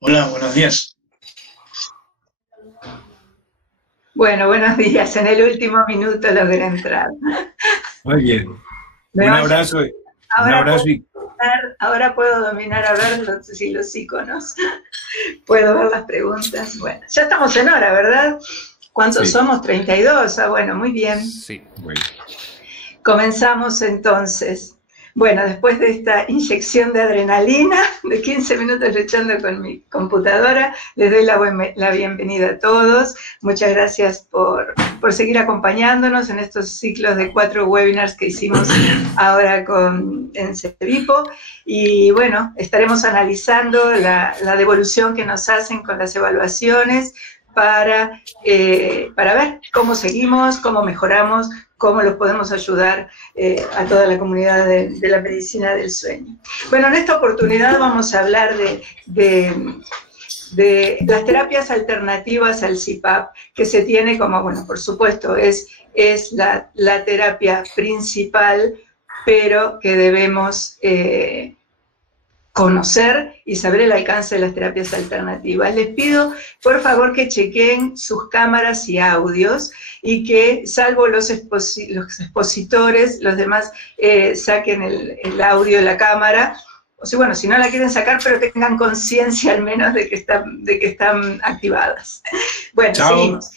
Hola, buenos días. Bueno, buenos días. En el último minuto logré entrar. Muy bien. Me Un vaya. abrazo, un Ahora puedo abrazo y dominar a ver los iconos. Puedo ver las preguntas. Bueno, ya estamos en hora, ¿verdad? ¿Cuántos sí, somos? 32. Ah, bueno, muy bien. Sí. bueno. Comenzamos entonces. Bueno, después de esta inyección de adrenalina, de 15 minutos luchando con mi computadora, les doy la bienvenida a todos. Muchas gracias por seguir acompañándonos en estos ciclos de 4 webinars que hicimos ahora en CEVIPO. Y bueno, estaremos analizando la devolución que nos hacen con las evaluaciones para ver cómo seguimos, cómo mejoramos, cómo los podemos ayudar a toda la comunidad de la medicina del sueño. Bueno, en esta oportunidad vamos a hablar de las terapias alternativas al CPAP, que se tiene como, bueno, por supuesto, es la terapia principal, pero que debemos conocer y saber el alcance de las terapias alternativas. Les pido, por favor, que chequen sus cámaras y audios y que, salvo los expositores, los demás saquen el audio de la cámara. O sea, bueno, si no la quieren sacar, pero tengan conciencia al menos de que están activadas. Bueno, Chao. seguimos.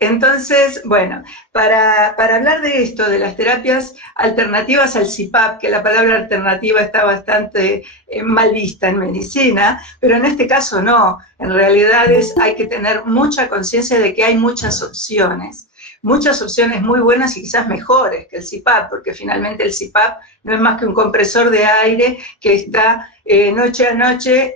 Entonces, bueno, para hablar de esto, de las terapias alternativas al CPAP, que la palabra alternativa está bastante mal vista en medicina, pero en este caso no. En realidad hay que tener mucha conciencia de que hay muchas opciones muy buenas y quizás mejores que el CPAP, porque finalmente el CPAP no es más que un compresor de aire que está noche a noche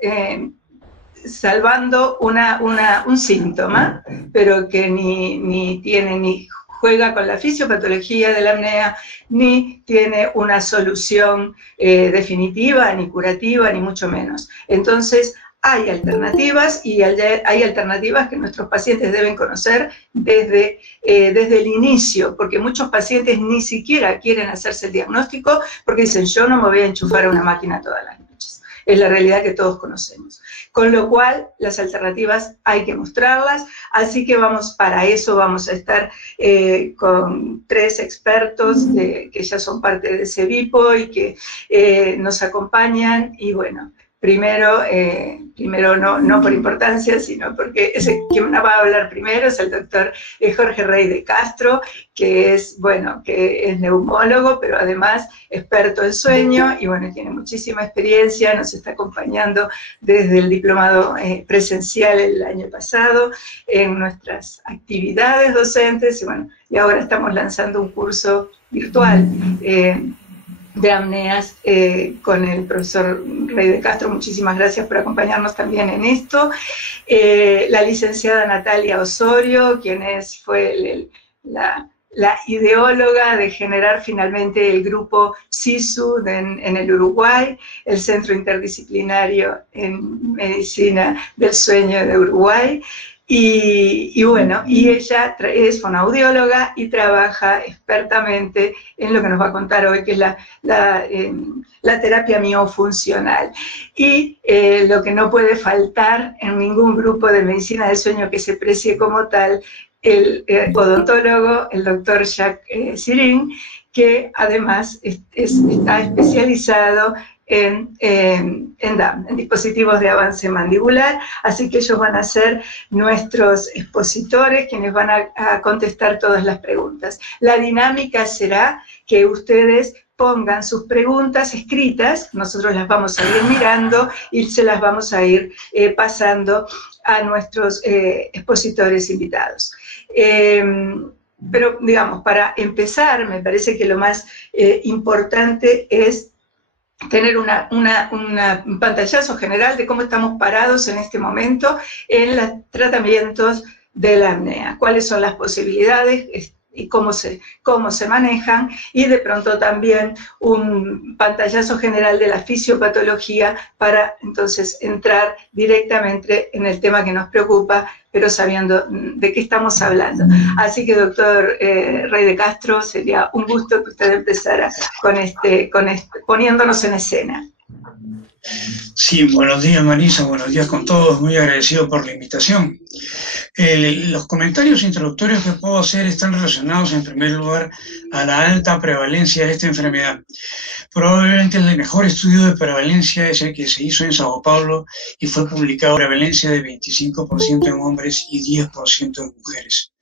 salvando un síntoma, pero que ni juega con la fisiopatología de la apnea, ni tiene una solución definitiva, ni curativa, ni mucho menos. Entonces, hay alternativas y hay alternativas que nuestros pacientes deben conocer desde el inicio, porque muchos pacientes ni siquiera quieren hacerse el diagnóstico porque dicen, yo no me voy a enchufar a una máquina todas las noches. Es la realidad que todos conocemos. Con lo cual, las alternativas hay que mostrarlas, así que para eso vamos a estar con 3 expertos que ya son parte de CEVIPO y que nos acompañan, y bueno, primero no por importancia, sino porque quien va a hablar primero es el doctor Jorge Rey de Castro, que es neumólogo, pero además experto en sueño, y bueno, tiene muchísima experiencia, nos está acompañando desde el diplomado presencial el año pasado en nuestras actividades docentes, y ahora estamos lanzando un curso virtual de apneas con el profesor Rey de Castro. Muchísimas gracias por acompañarnos también en esto. La licenciada Natalia Osorio, quien fue la ideóloga de generar finalmente el grupo SISU en el Uruguay, el Centro Interdisciplinario en Medicina del Sueño de Uruguay. Y ella es fonoaudióloga y trabaja expertamente en lo que nos va a contar hoy, que es la terapia miofuncional. Y lo que no puede faltar en ningún grupo de medicina del sueño que se precie como tal, el odontólogo, el doctor Jacques Sirin, que además está especializado en DAM, en dispositivos de avance mandibular, así que ellos van a ser nuestros expositores, quienes van a contestar todas las preguntas. La dinámica será que ustedes pongan sus preguntas escritas, nosotros las vamos a ir mirando y se las vamos a ir pasando a nuestros expositores invitados. Pero, digamos, para empezar, me parece que lo más importante es tener un pantallazo general de cómo estamos parados en este momento en los tratamientos de la apnea, cuáles son las posibilidades y cómo se manejan, y de pronto también un pantallazo general de la fisiopatología para entonces entrar directamente en el tema que nos preocupa, pero sabiendo de qué estamos hablando. Así que, doctor Rey de Castro, sería un gusto que usted empezara poniéndonos en escena. Sí, buenos días Marisa, buenos días con todos, muy agradecido por la invitación. Los comentarios introductorios que puedo hacer están relacionados en primer lugar a la alta prevalencia de esta enfermedad. Probablemente el mejor estudio de prevalencia es el que se hizo en Sao Paulo y fue publicado prevalencia de 25% en hombres y 10% en mujeres.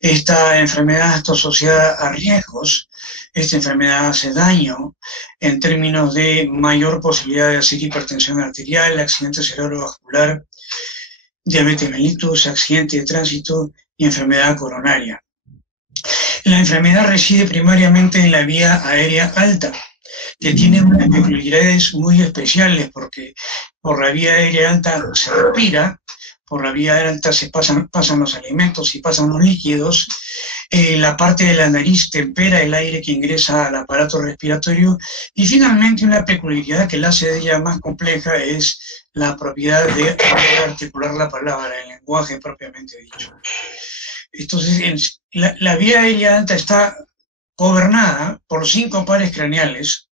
Esta enfermedad está asociada a riesgos. Esta enfermedad hace daño en términos de mayor posibilidad de hacer hipertensión arterial, accidente cerebrovascular, diabetes mellitus, accidente de tránsito y enfermedad coronaria. La enfermedad reside primariamente en la vía aérea alta, que tiene unas peculiaridades muy especiales porque por la vía aérea alta se respira, por la vía alta se pasan los alimentos y pasan los líquidos, la parte de la nariz tempera el aire que ingresa al aparato respiratorio y finalmente una peculiaridad que la hace de ella más compleja es la propiedad de articular la palabra, el lenguaje propiamente dicho. Entonces, la vía aérea alta está gobernada por 5 pares craneales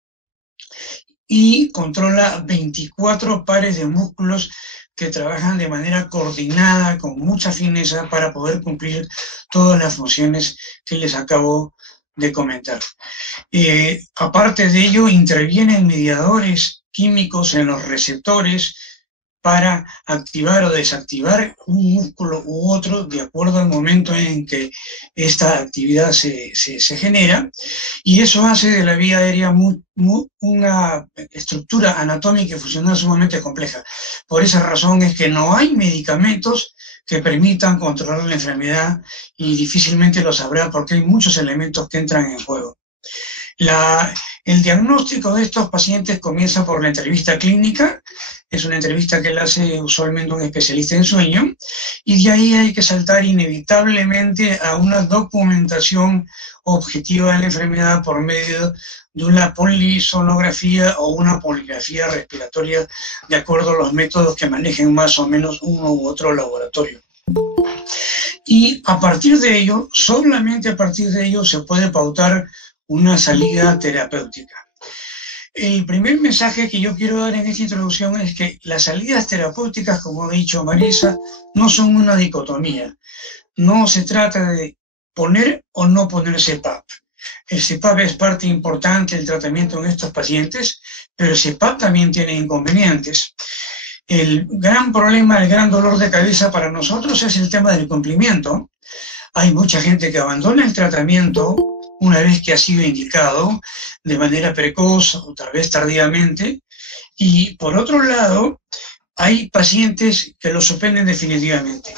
y controla 24 pares de músculos que trabajan de manera coordinada, con mucha fineza, para poder cumplir todas las funciones que les acabo de comentar. Aparte de ello, intervienen mediadores químicos en los receptores para activar o desactivar un músculo u otro de acuerdo al momento en que esta actividad se genera, y eso hace de la vía aérea una estructura anatómica y funcional sumamente compleja. Por esa razón es que no hay medicamentos que permitan controlar la enfermedad y difícilmente lo sabrá porque hay muchos elementos que entran en juego. El diagnóstico de estos pacientes comienza por la entrevista clínica. Es una entrevista que la hace usualmente un especialista en sueño, y de ahí hay que saltar inevitablemente a una documentación objetiva de la enfermedad por medio de una polisonografía o una poligrafía respiratoria, de acuerdo a los métodos que manejen más o menos uno u otro laboratorio. Y a partir de ello, solamente a partir de ello, se puede pautar una salida terapéutica. El primer mensaje que yo quiero dar en esta introducción es que las salidas terapéuticas, como ha dicho Marisa, no son una dicotomía. No se trata de poner o no poner CPAP. El CPAP es parte importante del tratamiento en estos pacientes, pero el CPAP también tiene inconvenientes. El gran problema, el gran dolor de cabeza para nosotros es el tema del cumplimiento. Hay mucha gente que abandona el tratamiento una vez que ha sido indicado, de manera precoz o tal vez tardíamente, y por otro lado, hay pacientes que lo suspenden definitivamente.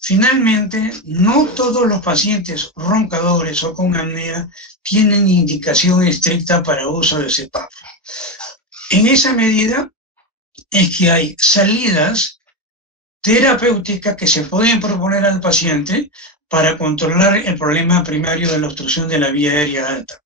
Finalmente, no todos los pacientes roncadores o con apnea tienen indicación estricta para uso de CPAP. En esa medida es que hay salidas terapéuticas que se pueden proponer al paciente para controlar el problema primario de la obstrucción de la vía aérea alta.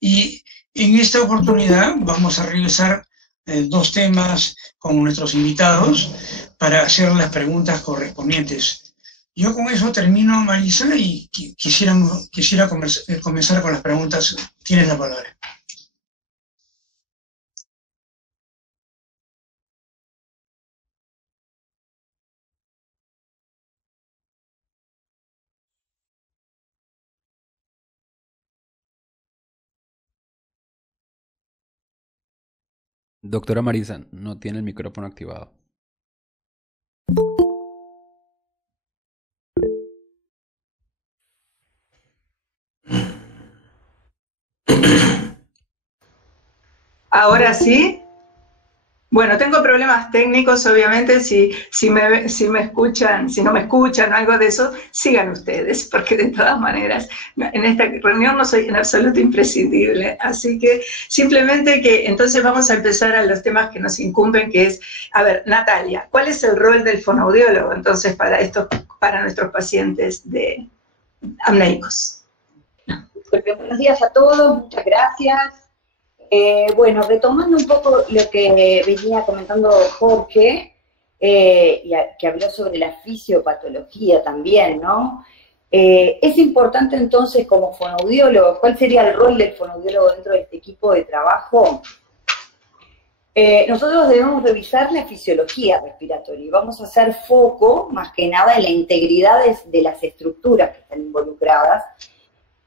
Y en esta oportunidad vamos a revisar 2 temas con nuestros invitados para hacer las preguntas correspondientes. Yo con eso termino, Marisa, y quisiera comenzar con las preguntas. Tienes la palabra. Doctora Marisa, no tiene el micrófono activado. ¿Ahora sí? Bueno, tengo problemas técnicos, obviamente, si me escuchan, si no me escuchan o algo de eso, sigan ustedes, porque de todas maneras, en esta reunión no soy en absoluto imprescindible, así que simplemente que entonces vamos a empezar a los temas que nos incumben, que es, a ver, Natalia, ¿cuál es el rol del fonoaudiólogo entonces para nuestros pacientes apneicos? Buenos días a todos, muchas gracias. Bueno, retomando un poco lo que venía comentando Jorge, que habló sobre la fisiopatología también, ¿no? Es importante entonces como fonoaudiólogo, ¿cuál sería el rol del fonoaudiólogo dentro de este equipo de trabajo? nosotros debemos revisar la fisiología respiratoria y vamos a hacer foco, más que nada, en la integridad de las estructuras que están involucradas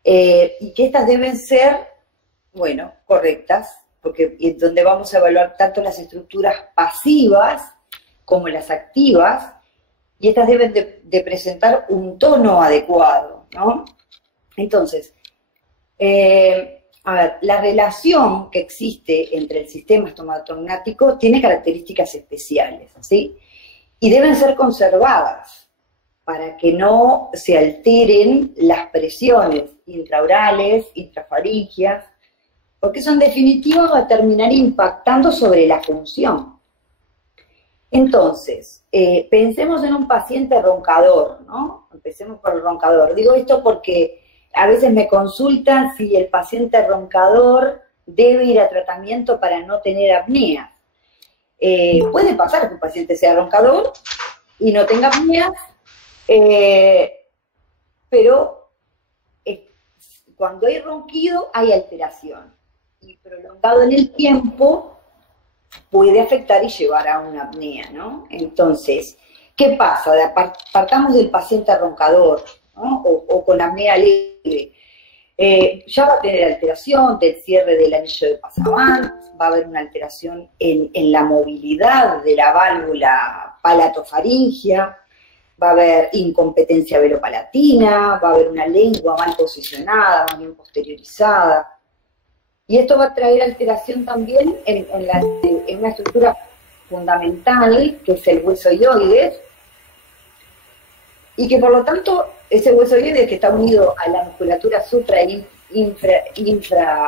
y que estas deben ser, bueno, correctas, porque es donde vamos a evaluar tanto las estructuras pasivas como las activas, y estas deben de presentar un tono adecuado, ¿no? Entonces, a ver, la relación que existe entre el sistema estomatognático tiene características especiales, ¿sí? Y deben ser conservadas para que no se alteren las presiones intraorales, intrafaringias, porque eso en definitiva va a terminar impactando sobre la función. Entonces, pensemos en un paciente roncador, ¿no? Empecemos por el roncador. Digo esto porque a veces me consultan si el paciente roncador debe ir a tratamiento para no tener apnea. Puede pasar que un paciente sea roncador y no tenga apnea, pero cuando hay ronquido hay alteración. Y prolongado en el tiempo puede afectar y llevar a una apnea, ¿no? Entonces, ¿qué pasa? Partamos del paciente roncador, ¿no? O con apnea leve. Ya va a tener alteración del cierre del anillo de Pasavant, va a haber una alteración en la movilidad de la válvula palatofaringia, va a haber incompetencia velopalatina, va a haber una lengua mal posicionada, más bien posteriorizada. Y esto va a traer alteración también en una estructura fundamental, que es el hueso ioides, y que por lo tanto ese hueso ioides que está unido a la musculatura supra e infraioidea,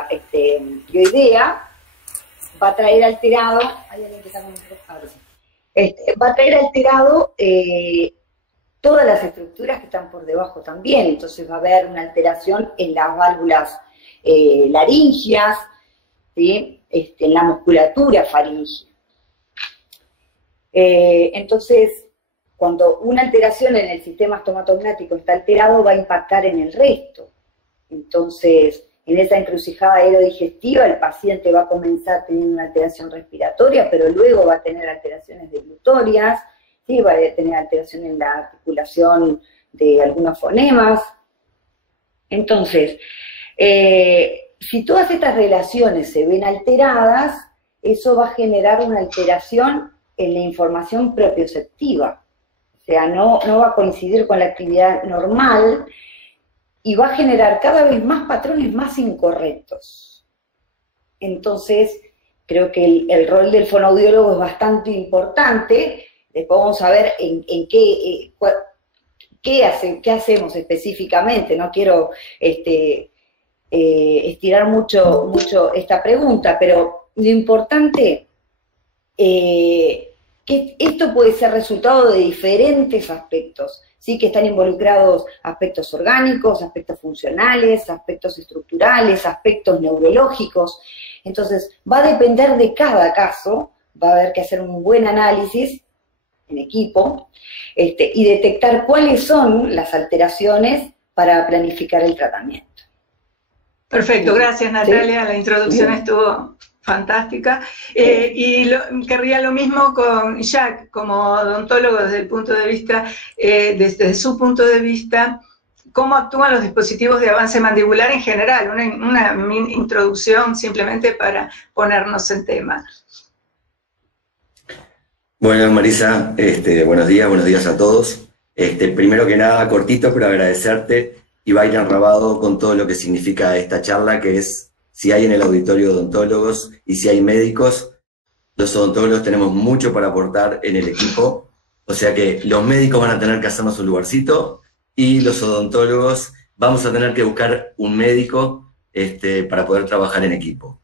va a traer alterado, va a traer alterado todas las estructuras que están por debajo también. Entonces va a haber una alteración en las válvulas laringias, ¿sí? En la musculatura faringia. Entonces, cuando una alteración en el sistema estomatognático está alterado, va a impactar en el resto. Entonces, en esa encrucijada aerodigestiva, el paciente va a comenzar teniendo una alteración respiratoria, pero luego va a tener alteraciones deglutorias, ¿sí? Va a tener alteración en la articulación de algunos fonemas. Entonces, si todas estas relaciones se ven alteradas, eso va a generar una alteración en la información propioceptiva. O sea, no va a coincidir con la actividad normal y va a generar cada vez más patrones más incorrectos. Entonces, creo que el rol del fonoaudiólogo es bastante importante. Después vamos a ver en qué hacemos específicamente. No quiero estirar mucho esta pregunta, pero lo importante que esto puede ser resultado de diferentes aspectos, ¿sí? Que están involucrados aspectos orgánicos, aspectos funcionales, aspectos estructurales, aspectos neurológicos. Entonces, va a depender de cada caso, va a haber que hacer un buen análisis en equipo y detectar cuáles son las alteraciones para planificar el tratamiento. Perfecto, gracias Natalia, ¿Sí? la introducción estuvo fantástica. Querría lo mismo con Jacques, como odontólogo desde el punto de vista, desde su punto de vista, cómo actúan los dispositivos de avance mandibular en general, una introducción simplemente para ponernos en tema. Bueno, Marisa, buenos días a todos. Primero que nada, cortito, pero agradecerte y va a ir enrabado con todo lo que significa esta charla, que es si hay en el auditorio odontólogos y si hay médicos, los odontólogos tenemos mucho para aportar en el equipo, o sea que los médicos van a tener que hacernos un lugarcito y los odontólogos vamos a tener que buscar un médico para poder trabajar en equipo.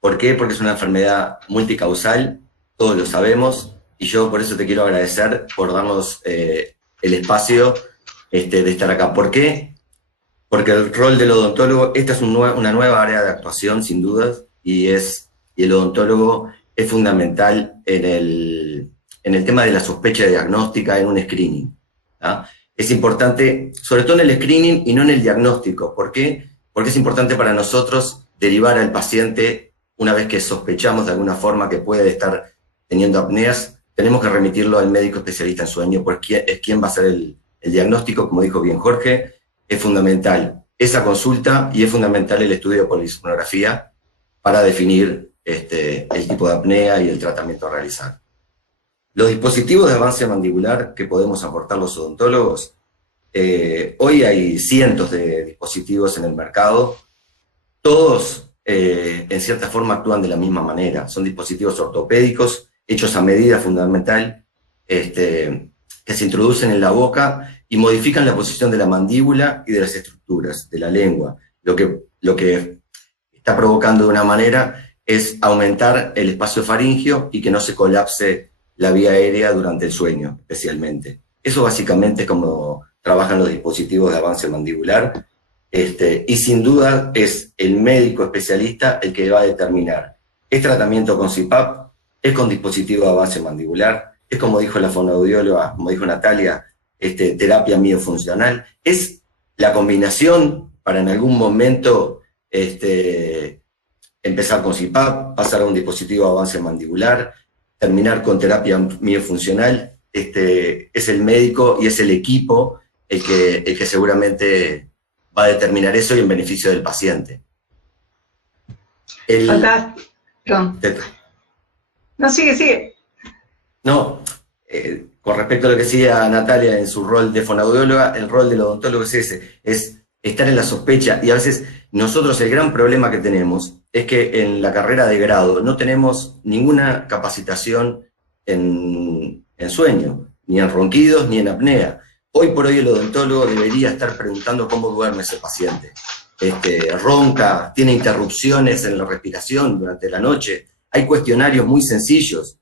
¿Por qué? Porque es una enfermedad multicausal, todos lo sabemos, y yo por eso te quiero agradecer por darnos el espacio de estar acá. ¿Por qué? Porque el rol del odontólogo, esta es una nueva área de actuación, sin dudas, y el odontólogo es fundamental en el tema de la sospecha diagnóstica, en un screening, ¿ah? Es importante, sobre todo en el screening y no en el diagnóstico. ¿Por qué? Porque es importante para nosotros derivar al paciente una vez que sospechamos de alguna forma que puede estar teniendo apneas, tenemos que remitirlo al médico especialista en sueño, porque es quien va a hacer el diagnóstico, como dijo bien Jorge. Es fundamental esa consulta y es fundamental el estudio de polisomnografía para definir el tipo de apnea y el tratamiento a realizar. Los dispositivos de avance mandibular que podemos aportar los odontólogos, hoy hay cientos de dispositivos en el mercado, todos en cierta forma actúan de la misma manera, son dispositivos ortopédicos, hechos a medida fundamental, que se introducen en la boca y modifican la posición de la mandíbula y de las estructuras de la lengua. Lo que está provocando de una manera es aumentar el espacio faríngeo y que no se colapse la vía aérea durante el sueño, especialmente. Eso básicamente es como trabajan los dispositivos de avance mandibular, y sin duda es el médico especialista el que va a determinar, ¿es tratamiento con CPAP? ¿Es con dispositivo de avance mandibular? Es, como dijo la fonoaudióloga, como dijo Natalia, terapia miofuncional. Es la combinación para en algún momento empezar con CPAP, pasar a un dispositivo de avance mandibular, terminar con terapia miofuncional. Es el médico y es el equipo el que seguramente va a determinar eso y en beneficio del paciente. Fantástico. No, sigue. No, con respecto a lo que decía Natalia en su rol de fonoaudióloga, el rol del odontólogo es ese, es estar en la sospecha, y a veces nosotros el gran problema que tenemos es que en la carrera de grado no tenemos ninguna capacitación en sueño, ni en ronquidos, ni en apnea. Hoy por hoy el odontólogo debería estar preguntando cómo duerme ese paciente. Ronca, tiene interrupciones en la respiración durante la noche. Hay cuestionarios muy sencillos.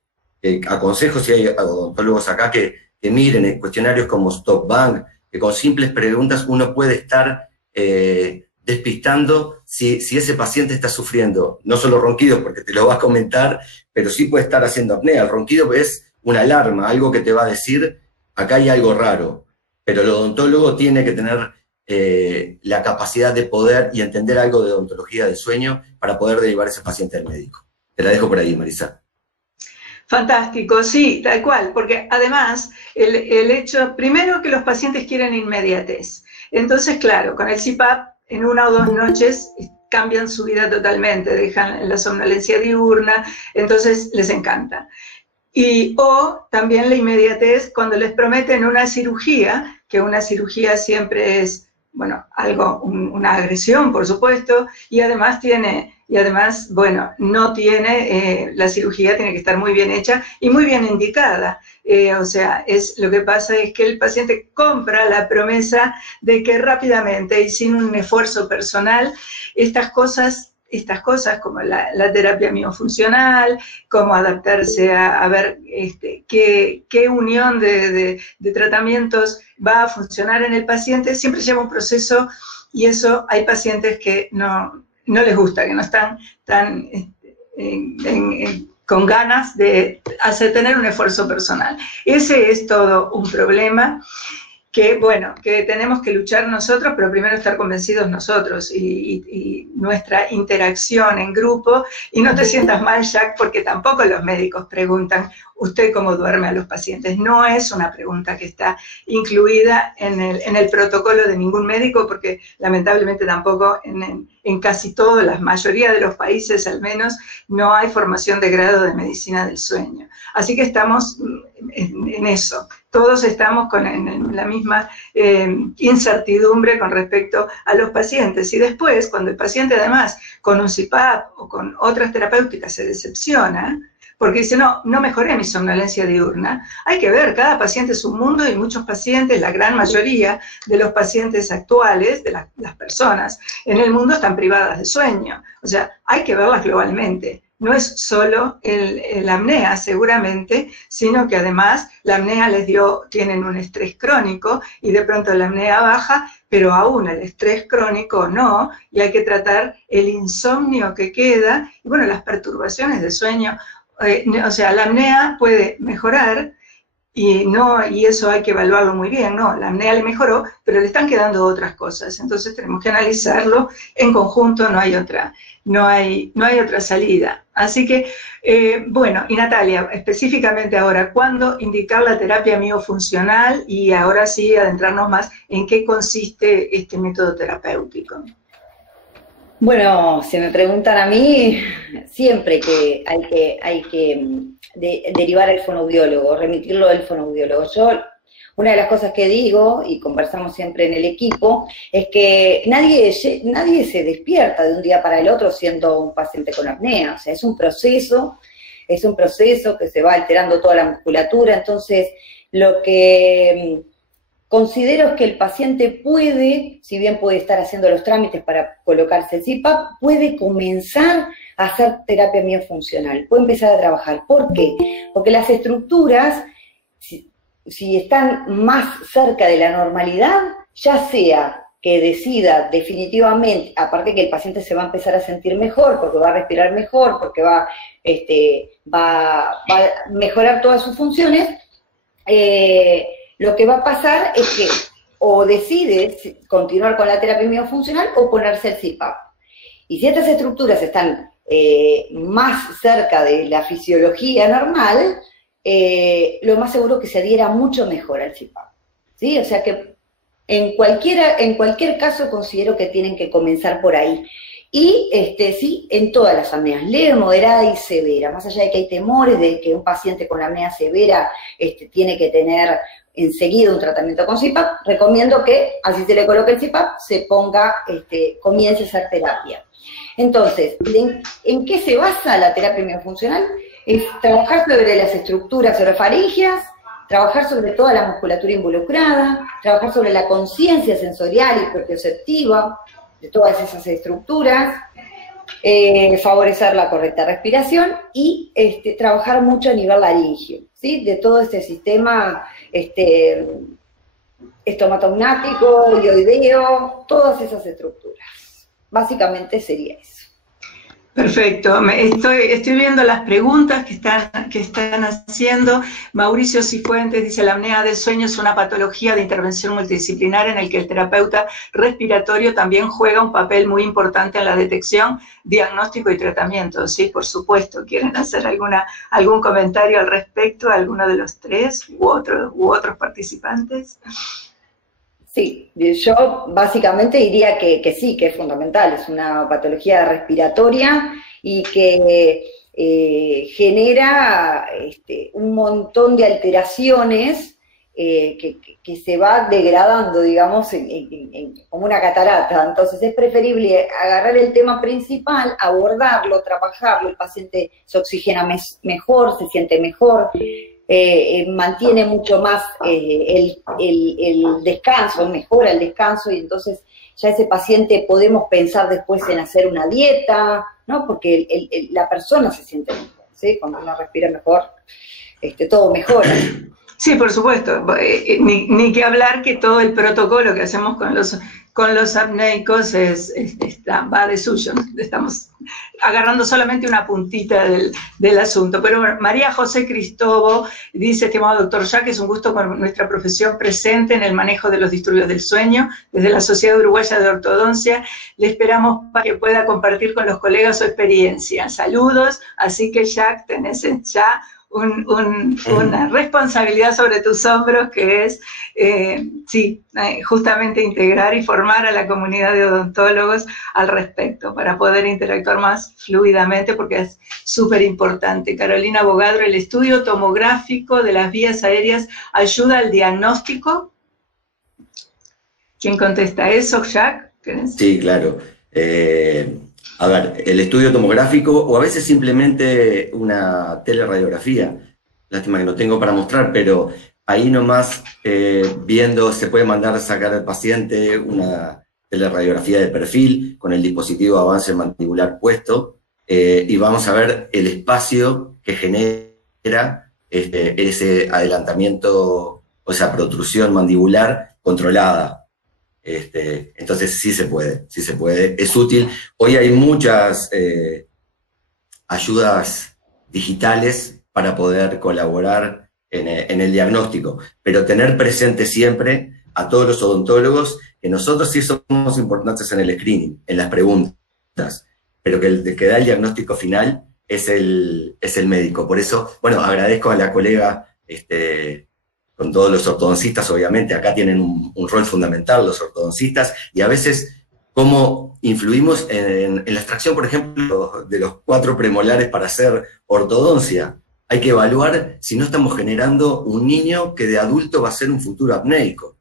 Aconsejo, si hay odontólogos acá, que miren cuestionarios como Stop Bang, que con simples preguntas uno puede estar despistando si ese paciente está sufriendo, no solo ronquidos, porque te lo va a comentar, pero sí puede estar haciendo apnea. El ronquido es una alarma, algo que te va a decir, acá hay algo raro. Pero el odontólogo tiene que tener la capacidad de poder y entender algo de odontología del sueño para poder derivar a ese paciente al médico. Te la dejo por ahí, Marisa. Fantástico, sí, tal cual, porque además el hecho, primero que los pacientes quieren inmediatez. Entonces, claro, con el CPAP en 1 o 2 noches cambian su vida totalmente, dejan la somnolencia diurna, entonces les encanta. O también la inmediatez cuando les prometen una cirugía, que una cirugía siempre es, bueno, una agresión, por supuesto, y además bueno, no tiene, la cirugía tiene que estar muy bien hecha y muy bien indicada. O sea, lo que pasa es que el paciente compra la promesa de que rápidamente y sin un esfuerzo personal, estas cosas como la terapia miofuncional, como adaptarse a ver qué unión de tratamientos va a funcionar en el paciente, siempre lleva un proceso, y eso hay pacientes que no les gusta, que no están tan con ganas de tener un esfuerzo personal. Ese es todo un problema que, bueno, que tenemos que luchar nosotros, pero primero estar convencidos nosotros y nuestra interacción en grupo. Y no te sientas mal, Jack, porque tampoco los médicos preguntan ¿usted cómo duerme a los pacientes? No es una pregunta que está incluida en el protocolo de ningún médico, porque lamentablemente tampoco en casi toda la mayoría de los países al menos no hay formación de grado de medicina del sueño. Así que estamos en eso. Todos estamos en la misma incertidumbre con respecto a los pacientes. Y después, cuando el paciente además con un CPAP o con otras terapéuticas se decepciona, porque dice, no mejoré mi somnolencia diurna, hay que ver, cada paciente es un mundo, y muchos pacientes, la gran mayoría de los pacientes actuales, de las personas en el mundo, están privadas de sueño. O sea, hay que verlas globalmente. No es solo la apnea, seguramente, sino que además la apnea tienen un estrés crónico y de pronto la apnea baja, pero aún el estrés crónico no, y hay que tratar el insomnio que queda, y bueno, las perturbaciones de sueño. O sea, la apnea puede mejorar y eso hay que evaluarlo muy bien, no, la apnea le mejoró, pero le están quedando otras cosas, entonces tenemos que analizarlo en conjunto, no hay otra salida. Así que, bueno, y Natalia, específicamente ahora, ¿cuándo indicar la terapia miofuncional? Y ahora sí, adentrarnos más en qué consiste este método terapéutico. Bueno, si me preguntan a mí, siempre que hay que derivar al fonoaudiólogo, remitirlo al fonoaudiólogo. Yo, una de las cosas que digo, y conversamos siempre en el equipo, es que nadie se despierta de un día para el otro siendo un paciente con apnea. O sea, es un proceso que se va alterando toda la musculatura. Entonces, lo que considero es que el paciente puede, si bien puede estar haciendo los trámites para colocarse el CPAP, puede comenzar a hacer terapia miofuncional, puede empezar a trabajar. ¿Por qué? Porque las estructuras, si están más cerca de la normalidad, ya sea que decida definitivamente, aparte que el paciente se va a empezar a sentir mejor, porque va a respirar mejor, porque va a mejorar todas sus funciones, lo que va a pasar es que o decide continuar con la terapia miofuncional o ponerse el CPAP. Y si estas estructuras están más cerca de la fisiología normal, lo más seguro es que se adhiera mucho mejor al CPAP, ¿sí? O sea que en cualquier caso considero que tienen que comenzar por ahí. Y sí, en todas las apneas, leve, moderada y severa. Más allá de que hay temores de que un paciente con la apnea severa tiene que tener enseguida un tratamiento con CPAP, recomiendo que, así se le coloque el CPAP, comience a hacer terapia. Entonces, ¿en qué se basa la terapia miofuncional? Es trabajar sobre las estructuras orofaringeas, trabajar sobre toda la musculatura involucrada, trabajar sobre la conciencia sensorial y propioceptiva de todas esas estructuras, favorecer la correcta respiración y trabajar mucho a nivel laringio, ¿sí? De todo este sistema estomatognático, hioideo, todas esas estructuras. Básicamente sería eso. Perfecto, estoy viendo las preguntas que están haciendo. Mauricio Cifuentes dice: la apnea del sueño es una patología de intervención multidisciplinar en el que el terapeuta respiratorio también juega un papel muy importante en la detección, diagnóstico y tratamiento. Sí, por supuesto. ¿Quieren hacer algún comentario al respecto, alguno de los tres u otros participantes? Sí, yo básicamente diría que sí, que es fundamental, es una patología respiratoria y que genera un montón de alteraciones que se va degradando, digamos, como una catarata. Entonces es preferible agarrar el tema principal, abordarlo, trabajarlo, el paciente se oxigena mejor, se siente mejor, mantiene mucho más el descanso, mejora el descanso, y entonces ya ese paciente podemos pensar después en hacer una dieta, ¿no? Porque la persona se siente mejor, ¿sí? Cuando uno respira mejor, todo mejora. Sí, por supuesto. Ni que hablar que todo el protocolo que hacemos con los apneicos va de suyo. Estamos agarrando solamente una puntita del asunto. Pero bueno, María José Cristóbal dice: estimado doctor Jack, es un gusto con nuestra profesión presente en el manejo de los disturbios del sueño. Desde la Sociedad Uruguaya de Ortodoncia le esperamos para que pueda compartir con los colegas su experiencia. Saludos. Así que, Jack, tenés ya una responsabilidad sobre tus hombros, que es, justamente integrar y formar a la comunidad de odontólogos al respecto, para poder interactuar más fluidamente, porque es súper importante. Carolina Bogadro: ¿el estudio tomográfico de las vías aéreas ayuda al diagnóstico? ¿Quién contesta eso, Jack? Sí, claro. A ver, el estudio tomográfico, o a veces simplemente una teleradiografía. Lástima que no tengo para mostrar, pero ahí nomás viendo, se puede mandar a sacar al paciente una teleradiografía de perfil con el dispositivo de avance mandibular puesto, y vamos a ver el espacio que genera ese adelantamiento, o esa protrusión mandibular controlada. Entonces sí se puede, es útil. Hoy hay muchas ayudas digitales para poder colaborar en el diagnóstico, pero tener presente siempre a todos los odontólogos que nosotros sí somos importantes en el screening, en las preguntas, pero que el que da el diagnóstico final es el médico. Por eso, bueno, agradezco a la colega, con todos los ortodoncistas, obviamente, acá tienen un rol fundamental los ortodoncistas, y a veces cómo influimos en la extracción, por ejemplo, de los 4 premolares para hacer ortodoncia. Hay que evaluar si no estamos generando un niño que de adulto va a ser un futuro apneico.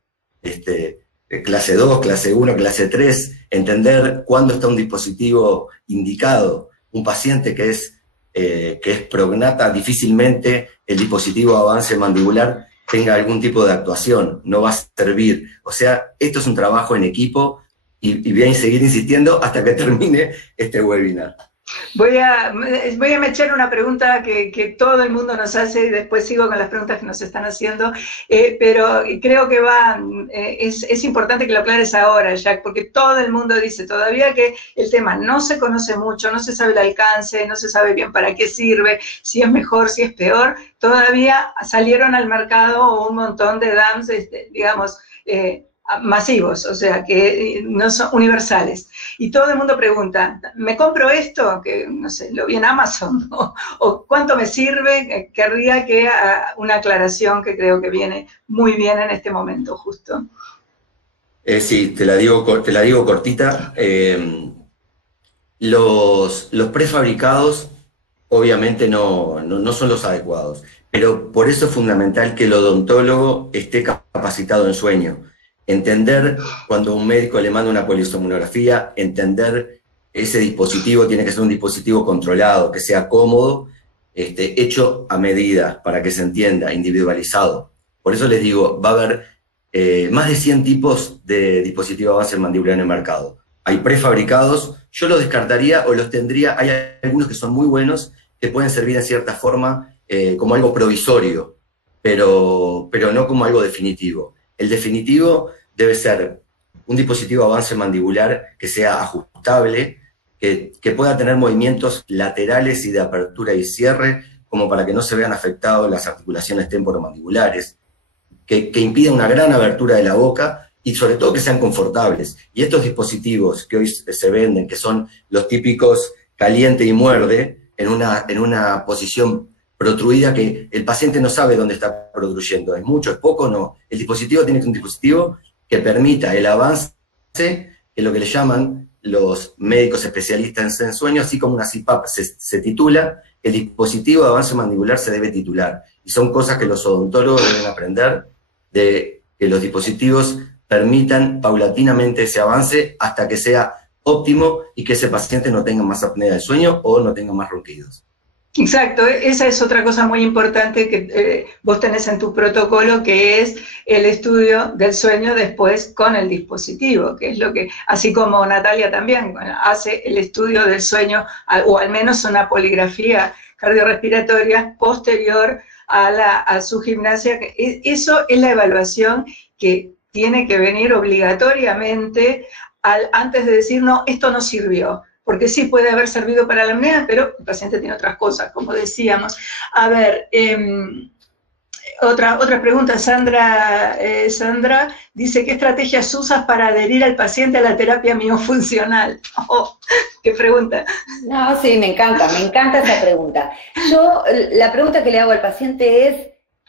Clase 2, clase 1, clase 3, entender cuándo está un dispositivo indicado. Un paciente que es prognata, difícilmente el dispositivo de avance mandibular tenga algún tipo de actuación, no va a servir. O sea, esto es un trabajo en equipo y voy a seguir insistiendo hasta que termine este webinar. Voy a echar una pregunta que todo el mundo nos hace y después sigo con las preguntas que nos están haciendo, pero creo que es importante que lo aclares ahora, Jack, porque todo el mundo dice todavía que el tema no se conoce mucho, no se sabe el alcance, no se sabe bien para qué sirve, si es mejor, si es peor. Todavía salieron al mercado un montón de DAMs, digamos, masivos, o sea, que no son universales. Y todo el mundo pregunta, ¿me compro esto? Que, no sé, lo vi en Amazon, o ¿cuánto me sirve? Querría que una aclaración que creo que viene muy bien en este momento, justo. Sí, te la digo cortita. Los prefabricados obviamente no son los adecuados, pero por eso es fundamental que el odontólogo esté capacitado en sueño. Entender cuando un médico le manda una polisomnografía, entender ese dispositivo tiene que ser un dispositivo controlado, que sea cómodo, hecho a medida, para que se entienda, individualizado. Por eso les digo, va a haber más de 100 tipos de dispositivos de avance mandibular en el mercado. Hay prefabricados, yo los descartaría o los tendría, hay algunos que son muy buenos, que pueden servir en cierta forma como algo provisorio, pero no como algo definitivo. El definitivo debe ser un dispositivo de avance mandibular que sea ajustable, que pueda tener movimientos laterales y de apertura y cierre, como para que no se vean afectadas las articulaciones temporomandibulares, que impida una gran abertura de la boca y sobre todo que sean confortables. Y estos dispositivos que hoy se venden, que son los típicos caliente y muerde, en una posición protruida que el paciente no sabe dónde está protruyendo, es mucho, es poco, no. El dispositivo tiene que ser un dispositivo que permita el avance, que es lo que le llaman los médicos especialistas en sueño, así como una CPAP se titula, el dispositivo de avance mandibular se debe titular. Y son cosas que los odontólogos deben aprender, de que los dispositivos permitan paulatinamente ese avance hasta que sea óptimo y que ese paciente no tenga más apnea del sueño o no tenga más ronquidos. Exacto, esa es otra cosa muy importante que vos tenés en tu protocolo, que es el estudio del sueño después con el dispositivo, que es lo que, así como Natalia también hace el estudio del sueño, o al menos una poligrafía cardiorrespiratoria posterior a su gimnasia. Eso es la evaluación que tiene que venir obligatoriamente antes de decir, no, esto no sirvió. Porque sí puede haber servido para la apnea, pero el paciente tiene otras cosas, como decíamos. A ver, otra pregunta, Sandra dice, ¿qué estrategias usas para adherir al paciente a la terapia miofuncional? Oh, ¿qué pregunta? No, sí, me encanta esa pregunta. Yo, la pregunta que le hago al paciente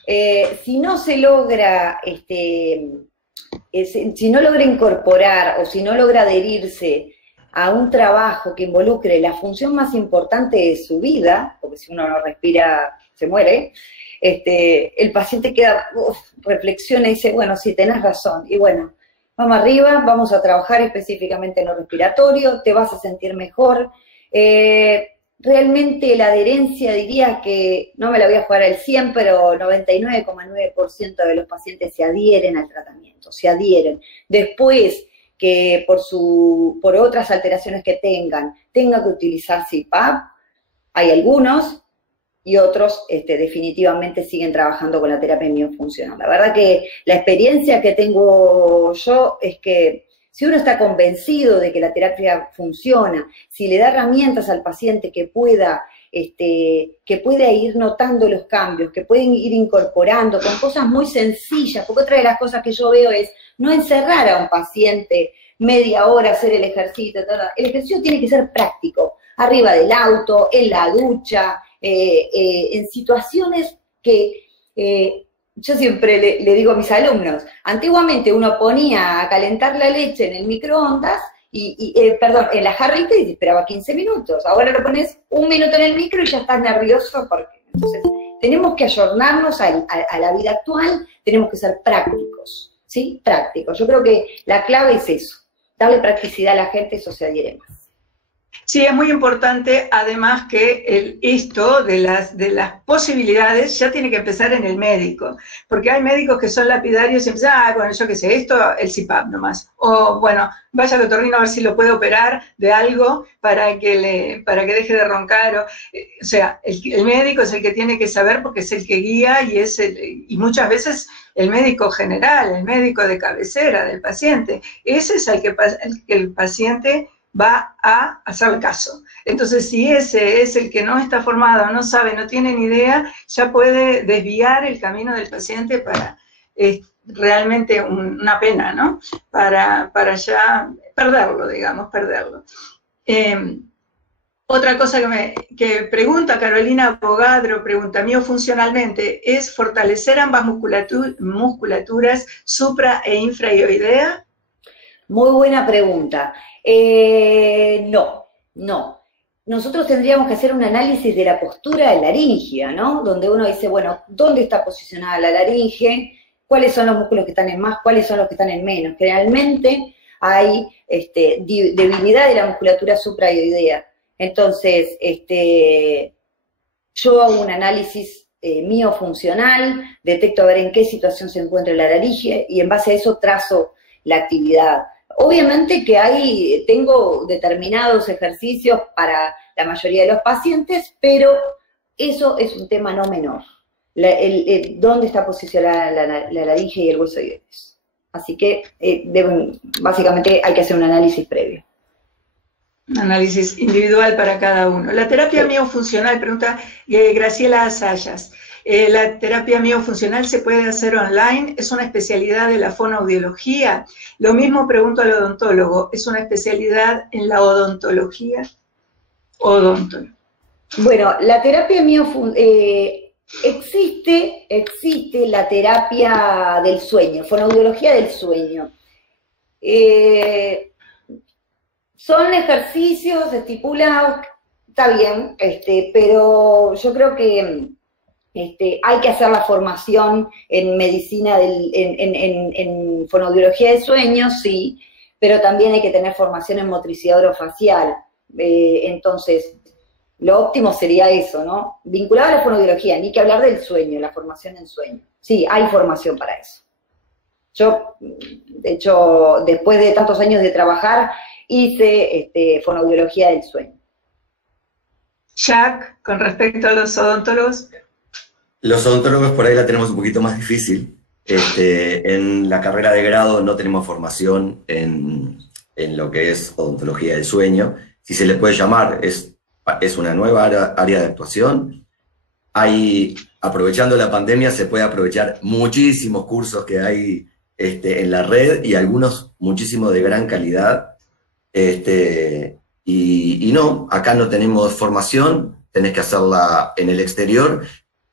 es, si no se logra, si no logra incorporar o si no logra adherirse a un trabajo que involucre la función más importante de su vida, porque si uno no respira, se muere, el paciente queda, reflexiona y dice, bueno, sí, tenés razón, y bueno, vamos arriba, vamos a trabajar específicamente en lo respiratorio, te vas a sentir mejor. Realmente la adherencia, diría que, no me la voy a jugar al 100, pero 99,9% de los pacientes se adhieren al tratamiento, se adhieren. Después, que por otras alteraciones que tenga que utilizar CPAP, hay algunos, y otros definitivamente siguen trabajando con la terapia miofuncional. La verdad que la experiencia que tengo yo es que si uno está convencido de que la terapia funciona, si le da herramientas al paciente que pueda que pueda ir notando los cambios, que pueden ir incorporando con cosas muy sencillas, porque otra de las cosas que yo veo es no encerrar a un paciente media hora a hacer el ejercicio. El ejercicio tiene que ser práctico, arriba del auto, en la ducha, en situaciones que yo siempre le digo a mis alumnos, antiguamente uno ponía a calentar la leche en el microondas, perdón, en la jarrita y esperaba 15 minutos. Ahora lo pones 1 minuto en el micro y ya estás nervioso. Entonces, tenemos que ayornarnos a la vida actual, tenemos que ser prácticos, ¿sí? Prácticos. Yo creo que la clave es eso, darle practicidad a la gente, eso se adhiere más. Sí, es muy importante, además, que esto de las posibilidades ya tiene que empezar en el médico, porque hay médicos que son lapidarios y empiezan, bueno, yo qué sé, esto, el CPAP nomás, o bueno, vaya al otorrino a ver si lo puede operar de algo para que deje de roncar, o sea, el médico es el que tiene que saber porque es el que guía y muchas veces el médico general, el médico de cabecera del paciente, ese es el paciente va a hacer caso. Entonces, si ese es el que no está formado, no sabe, no tiene ni idea, ya puede desviar el camino del paciente para realmente una pena, ¿no? Para ya perderlo, digamos, perderlo. Otra cosa que pregunta Carolina Bogadro, pregunta, miofuncionalmente, ¿es fortalecer ambas musculaturas supra e infraioidea? Muy buena pregunta. No. Nosotros tendríamos que hacer un análisis de la postura de laringia, ¿no? Donde uno dice, bueno, ¿dónde está posicionada la laringe? ¿Cuáles son los músculos que están en más? ¿Cuáles son los que están en menos? Generalmente hay debilidad de la musculatura supraioidea. Entonces, yo hago un análisis miofuncional, detecto a ver en qué situación se encuentra la laringe y en base a eso trazo la actividad. Obviamente que tengo determinados ejercicios para la mayoría de los pacientes, pero eso es un tema no menor. ¿Dónde está posicionada la laringe y el hueso ioides? Así que básicamente hay que hacer un análisis previo. Un análisis individual para cada uno. La terapia miofuncional, pregunta Graciela Azayas. ¿La terapia miofuncional se puede hacer online? ¿Es una especialidad de la fonoaudiología? Lo mismo pregunto al odontólogo. ¿Es una especialidad en la odontología? Bueno, la terapia existe la terapia del sueño, fonoaudiología del sueño. Son ejercicios estipulados, está bien, pero yo creo que hay que hacer la formación en medicina, en fonoaudiología del sueño, sí, pero también hay que tener formación en motricidad orofacial. Entonces, lo óptimo sería eso, ¿no? Vinculado a la fonoaudiología, ni que hablar del sueño, la formación en sueño. Sí, hay formación para eso. Yo, de hecho, después de tantos años de trabajar, hice fonoaudiología del sueño. Jack, con respecto a los odontólogos. Los odontólogos por ahí la tenemos un poquito más difícil. En la carrera de grado no tenemos formación en lo que es odontología del sueño. Si se le puede llamar, es una nueva área de actuación. Aprovechando la pandemia, se puede aprovechar muchísimos cursos que hay en la red y algunos muchísimos de gran calidad. Y no, acá no tenemos formación, tenés que hacerla en el exterior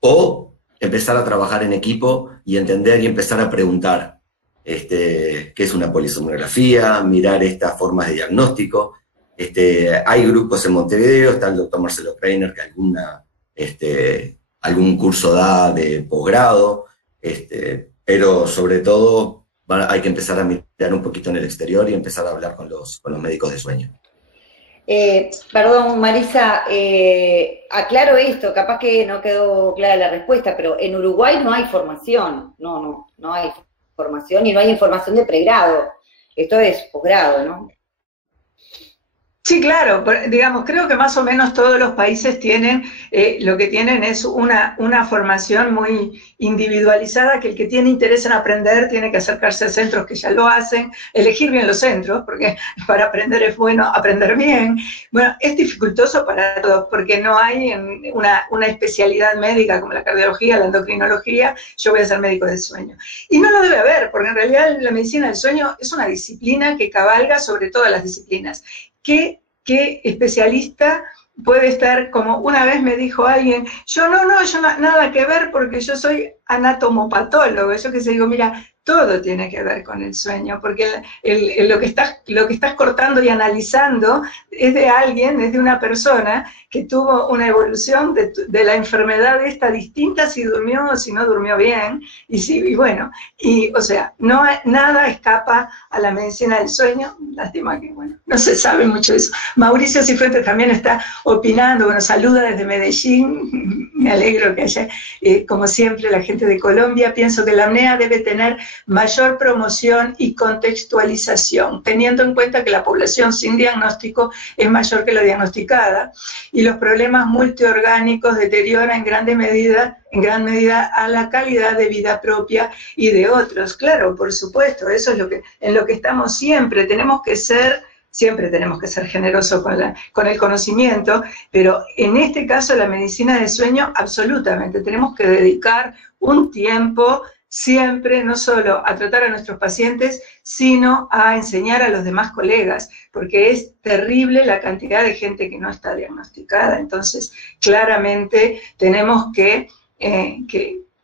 o empezar a trabajar en equipo y entender y empezar a preguntar qué es una polisomnografía, mirar estas formas de diagnóstico. Hay grupos en Montevideo, está el doctor Marcelo Kreiner que algún curso da de posgrado, pero sobre todo hay que empezar a mirar un poquito en el exterior y empezar a hablar con los médicos de sueño. Perdón, Marisa, aclaro esto, capaz que no quedó clara la respuesta, pero en Uruguay no hay formación, no hay formación y no hay información de pregrado, esto es posgrado, ¿no? Sí, claro, digamos, creo que más o menos todos los países tienen, lo que tienen es una formación muy individualizada, que el que tiene interés en aprender tiene que acercarse a centros que ya lo hacen, elegir bien los centros, porque para aprender es bueno aprender bien. Bueno, es dificultoso para todos, porque no hay una especialidad médica como la cardiología, la endocrinología, yo voy a ser médico del sueño. Y no lo debe haber, porque en realidad la medicina del sueño es una disciplina que cabalga sobre todas las disciplinas. ¿Qué especialista puede estar, como una vez me dijo alguien, yo nada que ver porque yo soy anatomopatólogo? Yo que sé, digo, mira, todo tiene que ver con el sueño, porque lo que estás cortando y analizando es de alguien, es de una persona que tuvo una evolución de la enfermedad esta distinta, si durmió o si no durmió bien, y bueno, o sea, nada escapa a la medicina del sueño. Lástima que, bueno, no se sabe mucho de eso. Mauricio Cifuentes también está opinando, bueno, saluda desde Medellín, me alegro que haya, como siempre, la gente de Colombia. Pienso que la apnea debe tener mayor promoción y contextualización, teniendo en cuenta que la población sin diagnóstico es mayor que la diagnosticada, y los problemas multiorgánicos deterioran en gran medida a la calidad de vida propia y de otros. Claro, por supuesto, eso es en lo que estamos siempre. Siempre tenemos que ser generosos con el conocimiento, pero en este caso la medicina del sueño, absolutamente, tenemos que dedicar un tiempo siempre, no solo a tratar a nuestros pacientes, sino a enseñar a los demás colegas, porque es terrible la cantidad de gente que no está diagnosticada. Entonces, claramente tenemos que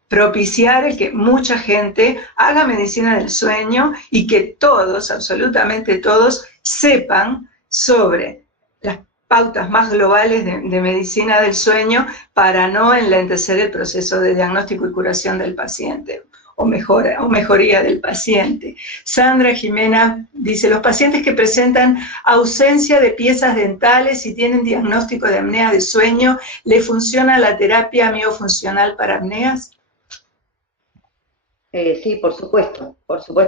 propiciar el que mucha gente haga medicina del sueño y que todos, absolutamente todos, sepan sobre las pautas más globales de medicina del sueño para no enlentecer el proceso de diagnóstico y curación del paciente o mejoría del paciente. Sandra Jimena dice, los pacientes que presentan ausencia de piezas dentales y tienen diagnóstico de apnea de sueño, ¿le funciona la terapia miofuncional para apneas? Sí, por supuesto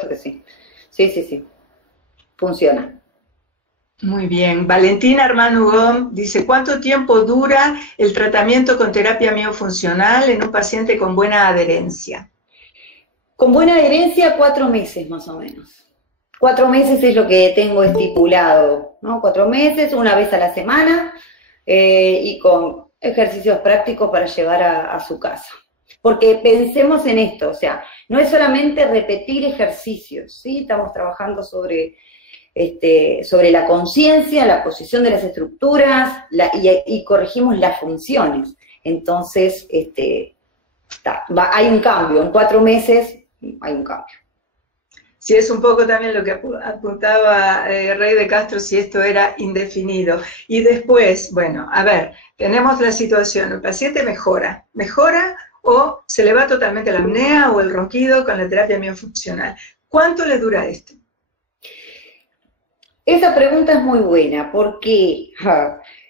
que sí. Sí, funciona. Muy bien. Valentina Armando Hugo dice, ¿cuánto tiempo dura el tratamiento con terapia miofuncional en un paciente con buena adherencia? Con buena adherencia, 4 meses más o menos. 4 meses es lo que tengo estipulado, ¿no? 4 meses, una vez a la semana, y con ejercicios prácticos para llevar a su casa. Porque pensemos en esto, o sea, no es solamente repetir ejercicios, ¿sí? Estamos trabajando sobre la conciencia, la posición de las estructuras, y corregimos las funciones. Entonces, hay un cambio, en 4 meses hay un cambio. Sí, es un poco también lo que apuntaba Rey de Castro, si esto era indefinido. Y después, bueno, a ver, tenemos la situación, el paciente mejora o se le va totalmente la apnea o el ronquido con la terapia miofuncional. ¿Cuánto le dura esto? Esa pregunta es muy buena, porque,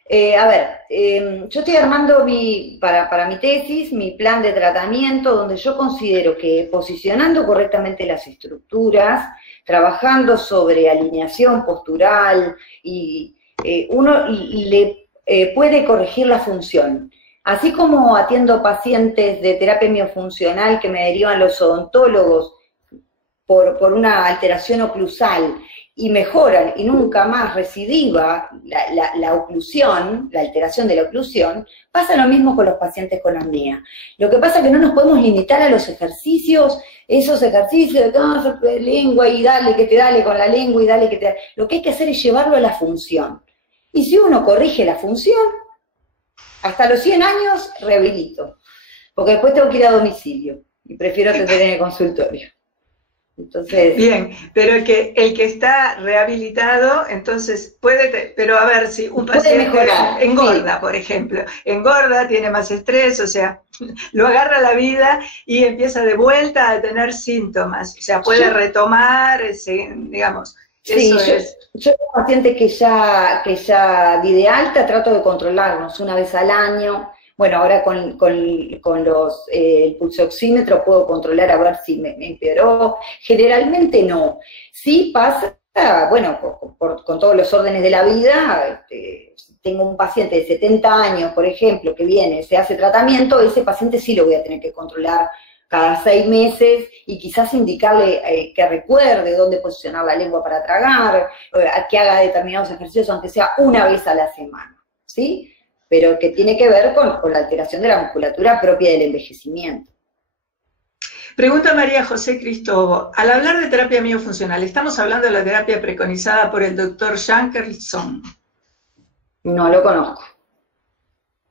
yo estoy armando para mi tesis, mi plan de tratamiento, donde yo considero que posicionando correctamente las estructuras, trabajando sobre alineación postural, uno le puede corregir la función. Así como atiendo pacientes de terapia miofuncional que me derivan los odontólogos por una alteración oclusal y mejoran y nunca más recidiva la oclusión, la alteración de la oclusión, pasa lo mismo con los pacientes con apnea. Lo que pasa es que no nos podemos limitar a los ejercicios, esos ejercicios de lengua y dale que te dale con la lengua y dale que te dale. Lo que hay que hacer es llevarlo a la función. Y si uno corrige la función, hasta los 100 años rehabilito, porque después tengo que ir a domicilio y prefiero atender en el consultorio. Entonces, bien, pero el que está rehabilitado, entonces pero a ver, si un paciente mejorar, engorda, sí. Por ejemplo, engorda, tiene más estrés, o sea, lo agarra la vida y empieza de vuelta a tener síntomas, o sea, puede retomar, digamos. Sí, yo tengo pacientes que ya di de alta, trato de controlarnos una vez al año. Bueno, ahora con el pulsoxímetro puedo controlar a ver si me empeoró. Generalmente no. Sí pasa Bueno, con todos los órdenes de la vida, tengo un paciente de 70 años, por ejemplo, que viene, se hace tratamiento, ese paciente sí lo voy a tener que controlar cada 6 meses y quizás indicarle que recuerde dónde posicionar la lengua para tragar, que haga determinados ejercicios, aunque sea una vez a la semana, ¿sí? Pero que tiene que ver con la alteración de la musculatura propia del envejecimiento. Pregunta María José Cristóbal, al hablar de terapia miofuncional, ¿estamos hablando de la terapia preconizada por el doctor Shankerson? No lo conozco.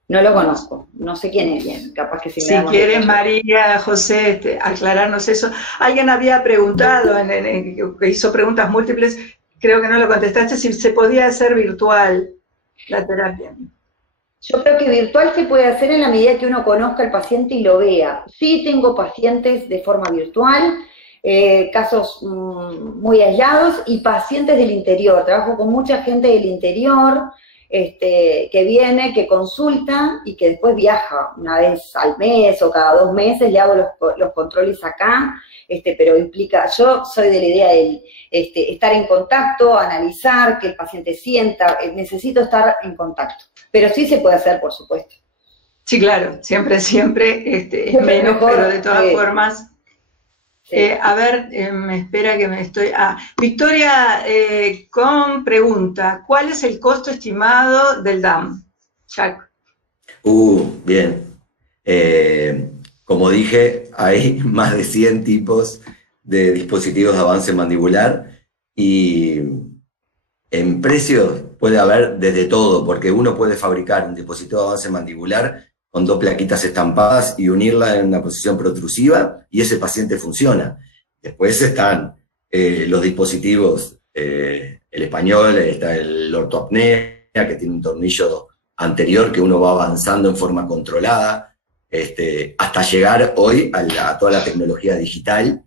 No lo conozco, no sé quién es bien, capaz que si quieres, María José, aclararnos eso. Alguien había preguntado, que hizo preguntas múltiples, creo que no lo contestaste, si se podía hacer virtual la terapia. Yo creo que virtual se puede hacer en la medida que uno conozca al paciente y lo vea. Sí tengo pacientes de forma virtual, casos muy aislados y pacientes del interior. Trabajo con mucha gente del interior, que viene, que consulta y que después viaja una vez al mes o cada 2 meses, le hago los controles acá, pero implica, yo soy de la idea de estar en contacto, analizar, que el paciente sienta, necesito estar en contacto, pero sí se puede hacer, por supuesto. Sí, claro, siempre, es menos, pero de todas formas... a ver, me espera que me estoy... Victoria con pregunta, ¿cuál es el costo estimado del DAM? Jack. Bien. Como dije, hay más de 100 tipos de dispositivos de avance mandibular y en precios puede haber desde todo, porque uno puede fabricar un dispositivo de avance mandibular con 2 plaquitas estampadas y unirla en una posición protrusiva, y ese paciente funciona. Después están los dispositivos, el español, está el ortoapnea, que tiene un tornillo anterior que uno va avanzando en forma controlada, hasta llegar hoy a toda la tecnología digital,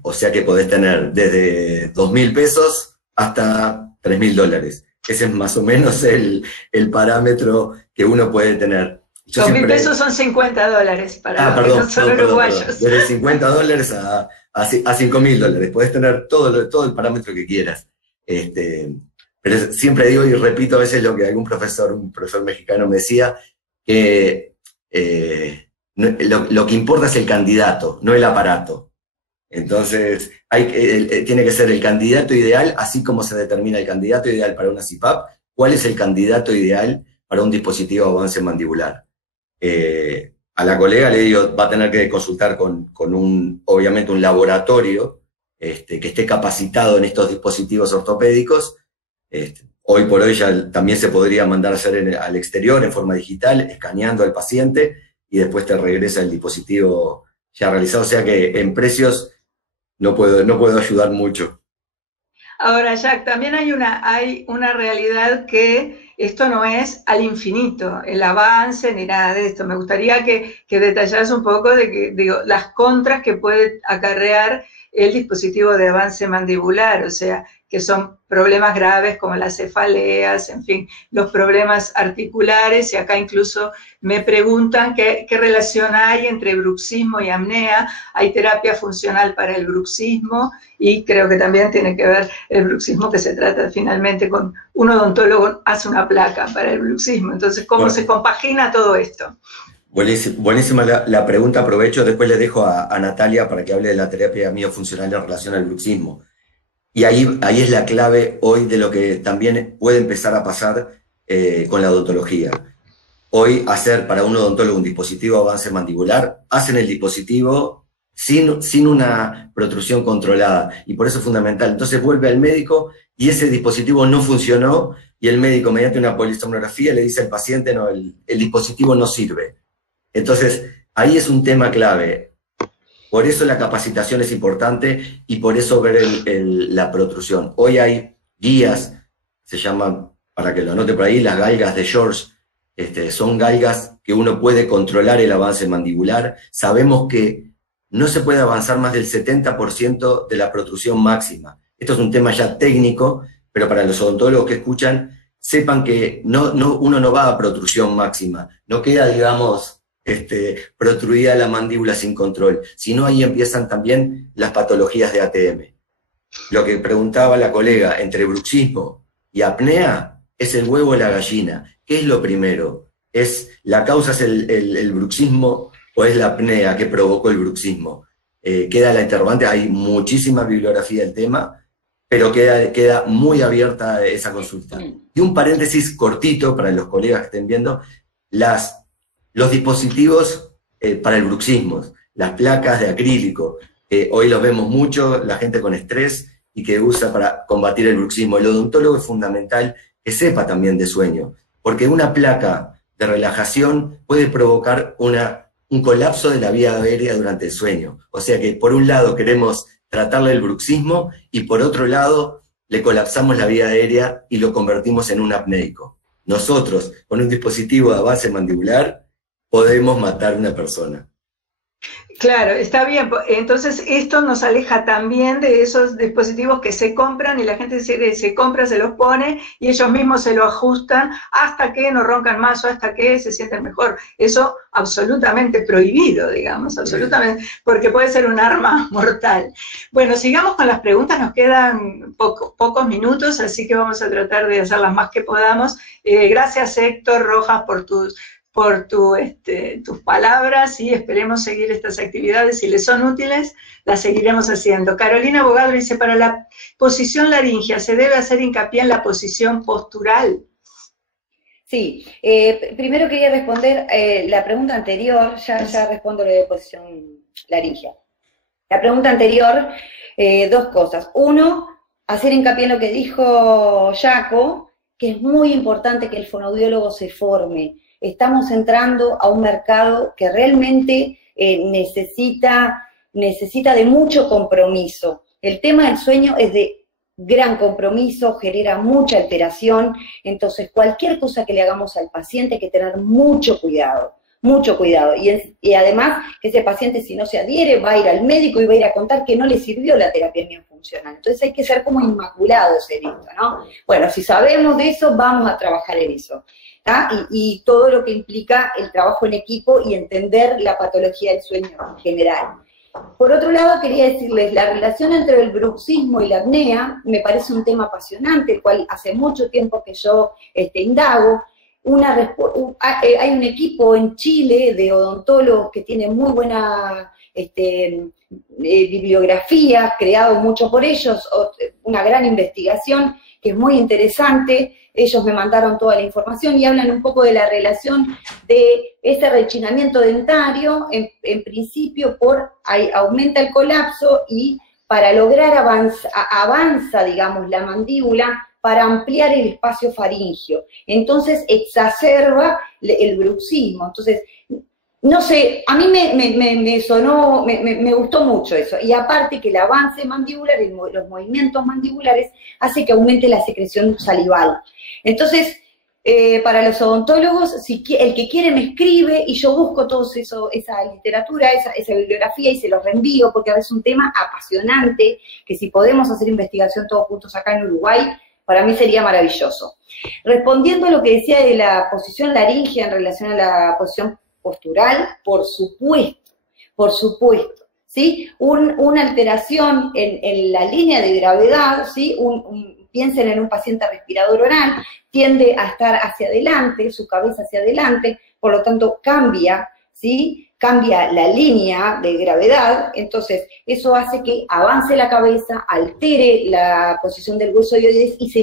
o sea que podés tener desde 2.000 pesos hasta $3.000. Ese es más o menos el parámetro que uno puede tener. 2.000 pesos son $50 para los que no son uruguayos. Desde $50 a $5.000. Podés tener todo el parámetro que quieras. Pero siempre digo y repito a veces lo que un profesor mexicano me decía, que lo que importa es el candidato, no el aparato. Entonces, tiene que ser el candidato ideal, así como se determina el candidato ideal para una CPAP, ¿cuál es el candidato ideal para un dispositivo de avance mandibular? A la colega le digo, va a tener que consultar con obviamente un laboratorio que esté capacitado en estos dispositivos ortopédicos. Hoy por hoy ya también se podría mandar a hacer al exterior en forma digital, escaneando al paciente, y después te regresa el dispositivo ya realizado, o sea que en precios no puedo ayudar mucho. Ahora, Jack, también hay una realidad que esto no es al infinito, el avance ni nada de esto. Me gustaría que detallaras un poco de las contras que puede acarrear el dispositivo de avance mandibular, o sea, que son problemas graves como las cefaleas, en fin, los problemas articulares, y acá incluso me preguntan qué relación hay entre bruxismo y apnea. Hay terapia funcional para el bruxismo, y creo que también tiene que ver el bruxismo, que se trata finalmente con un odontólogo hace una placa para el bruxismo. Entonces, ¿cómo se compagina todo esto? Buenísima la pregunta, aprovecho, después le dejo a Natalia para que hable de la terapia miofuncional en relación al bruxismo. Y ahí es la clave hoy de lo que también puede empezar a pasar con la odontología. Hoy hacer para un odontólogo un dispositivo de avance mandibular, hacen el dispositivo sin una protrusión controlada, y por eso es fundamental. Entonces vuelve al médico y ese dispositivo no funcionó, y el médico mediante una polisomnografía le dice al paciente, no, el dispositivo no sirve. Entonces ahí es un tema clave. Por eso la capacitación es importante y por eso ver la protrusión. Hoy hay guías, se llaman, para que lo anote por ahí, las galgas de George. Son galgas que uno puede controlar el avance mandibular. Sabemos que no se puede avanzar más del 70% de la protrusión máxima. Esto es un tema ya técnico, pero para los odontólogos que escuchan, sepan que uno no va a protrusión máxima. No queda, digamos, protruida la mandíbula sin control, sino ahí empiezan también las patologías de ATM. lo que preguntaba la colega, entre bruxismo y apnea, es el huevo o la gallina. ¿Qué es lo primero? ¿La causa es el bruxismo o es la apnea que provocó el bruxismo? Queda la interrogante, hay muchísima bibliografía del tema, pero queda muy abierta esa consulta. Y un paréntesis cortito para los colegas que estén viendo, los dispositivos para el bruxismo, las placas de acrílico, hoy los vemos mucho, la gente con estrés y que usa para combatir el bruxismo. El odontólogo es fundamental que sepa también de sueño, porque una placa de relajación puede provocar un colapso de la vía aérea durante el sueño. O sea que por un lado queremos tratarle el bruxismo y por otro lado le colapsamos la vía aérea y lo convertimos en un apneico. Nosotros, con un dispositivo de avance mandibular, podemos matar a una persona. Claro, está bien. Entonces esto nos aleja también de esos dispositivos que se compran y la gente se compra, se los pone y ellos mismos se lo ajustan hasta que no roncan más o hasta que se sienten mejor. Eso absolutamente prohibido, digamos, absolutamente, porque puede ser un arma mortal. Bueno, sigamos con las preguntas, nos quedan pocos minutos, así que vamos a tratar de hacer las más que podamos. Gracias, Héctor Rojas, por tus palabras y esperemos seguir estas actividades. Si les son útiles, las seguiremos haciendo. Carolina Abogado dice, para la posición laringea, ¿se debe hacer hincapié en la posición postural? Sí, primero quería responder la pregunta anterior, ya respondo lo de posición laringea. La pregunta anterior, dos cosas. Uno, hacer hincapié en lo que dijo Jaco, que es muy importante que el fonoaudiólogo se forme. Estamos entrando a un mercado que realmente necesita de mucho compromiso. El tema del sueño es de gran compromiso, genera mucha alteración, entonces cualquier cosa que le hagamos al paciente hay que tener mucho cuidado. Y además que ese paciente, si no se adhiere, va a ir al médico y va a ir a contar que no le sirvió la terapia miofuncional. Entonces hay que ser como inmaculados en esto, ¿no? Bueno, si sabemos de eso, vamos a trabajar en eso. Y todo lo que implica el trabajo en equipo y entender la patología del sueño en general. Por otro lado, quería decirles, la relación entre el bruxismo y la apnea me parece un tema apasionante, el cual hace mucho tiempo que yo indago. Hay un equipo en Chile de odontólogos que tiene muy buena bibliografía, creado mucho por ellos, una gran investigación que es muy interesante. Ellos me mandaron toda la información y hablan un poco de la relación de ese rechinamiento dentario, en principio aumenta el colapso y para lograr avanza, digamos, la mandíbula para ampliar el espacio faríngeo. Entonces exacerba el bruxismo. Entonces, no sé, a mí me sonó, me gustó mucho eso. Y aparte que el avance mandibular, los movimientos mandibulares, hace que aumente la secreción salival. Entonces, para los odontólogos, el que quiere me escribe y yo busco todo eso, esa literatura, esa bibliografía y se los reenvío, porque es un tema apasionante, que si podemos hacer investigación todos juntos acá en Uruguay, para mí sería maravilloso. Respondiendo a lo que decía de la posición laringea en relación a la posición postural, por supuesto, ¿sí? Una alteración en la línea de gravedad, ¿sí? Piensen en un paciente respirador oral, tiende a estar hacia adelante, su cabeza hacia adelante, por lo tanto cambia, ¿sí? Cambia la línea de gravedad, entonces eso hace que avance la cabeza, altere la posición del hueso dioides y se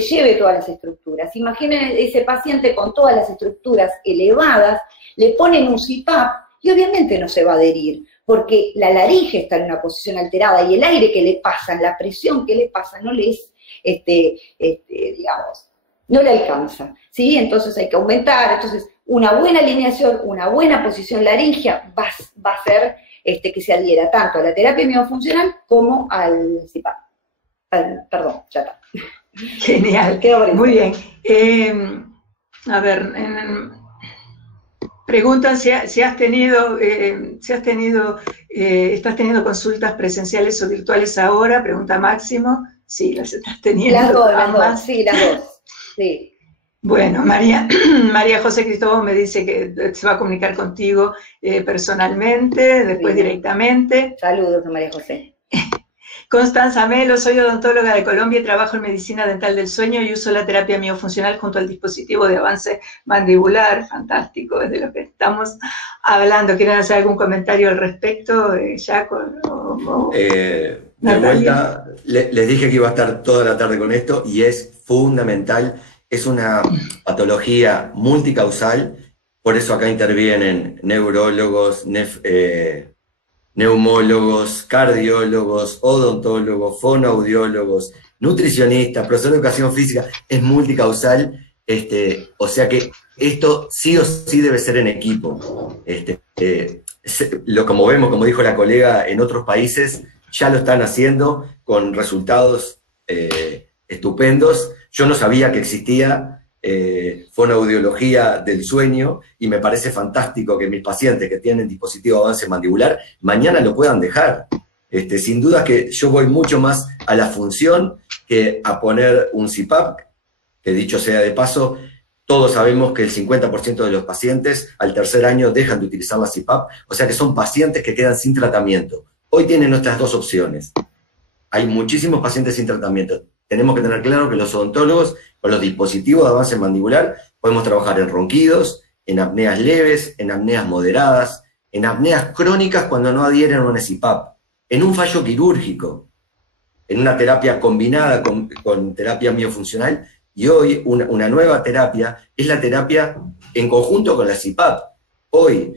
lleve todas las estructuras. Imaginen ese paciente con todas las estructuras elevadas, le ponen un CPAP y obviamente no se va a adherir, porque la laringe está en una posición alterada y el aire que le pasa, la presión que le pasa, no le es, digamos, no le alcanza, ¿sí? Entonces hay que aumentar, entonces una buena alineación, una buena posición laringea va a hacer que se adhiera tanto a la terapia miofuncional como al CPAP. Perdón, ya está. Genial, muy bien. A ver, preguntan si estás teniendo consultas presenciales o virtuales ahora, pregunta Máximo. Sí, las estás teniendo. Las dos, sí, las dos, sí. Bueno, María José Cristóbal me dice que se va a comunicar contigo personalmente, después directamente. Saludos a María José. Constanza Melo, soy odontóloga de Colombia y trabajo en medicina dental del sueño y uso la terapia miofuncional junto al dispositivo de avance mandibular. Fantástico, es de lo que estamos hablando. ¿Quieren hacer algún comentario al respecto, Jaco? De vuelta, les dije que iba a estar toda la tarde con esto y es fundamental. Es una patología multicausal, por eso acá intervienen neurólogos, neumólogos, cardiólogos, odontólogos, fonoaudiólogos, nutricionistas, profesor de educación física, es multicausal, o sea que esto sí o sí debe ser en equipo. Como vemos, como dijo la colega, en otros países ya lo están haciendo con resultados estupendos. Yo no sabía que existía fonoaudiología del sueño y me parece fantástico que mis pacientes que tienen dispositivo de avance mandibular mañana lo puedan dejar. Sin duda que yo voy mucho más a la función que a poner un CPAP, que dicho sea de paso, todos sabemos que el 50% de los pacientes al tercer año dejan de utilizar la CPAP, o sea que son pacientes que quedan sin tratamiento. Hoy tienen nuestras dos opciones. Hay muchísimos pacientes sin tratamiento. Tenemos que tener claro que los odontólogos, con los dispositivos de avance mandibular, podemos trabajar en ronquidos, en apneas leves, en apneas moderadas, en apneas crónicas cuando no adhieren a una CPAP, en un fallo quirúrgico, en una terapia combinada con terapia miofuncional, y hoy una nueva terapia es la terapia en conjunto con la CPAP. Hoy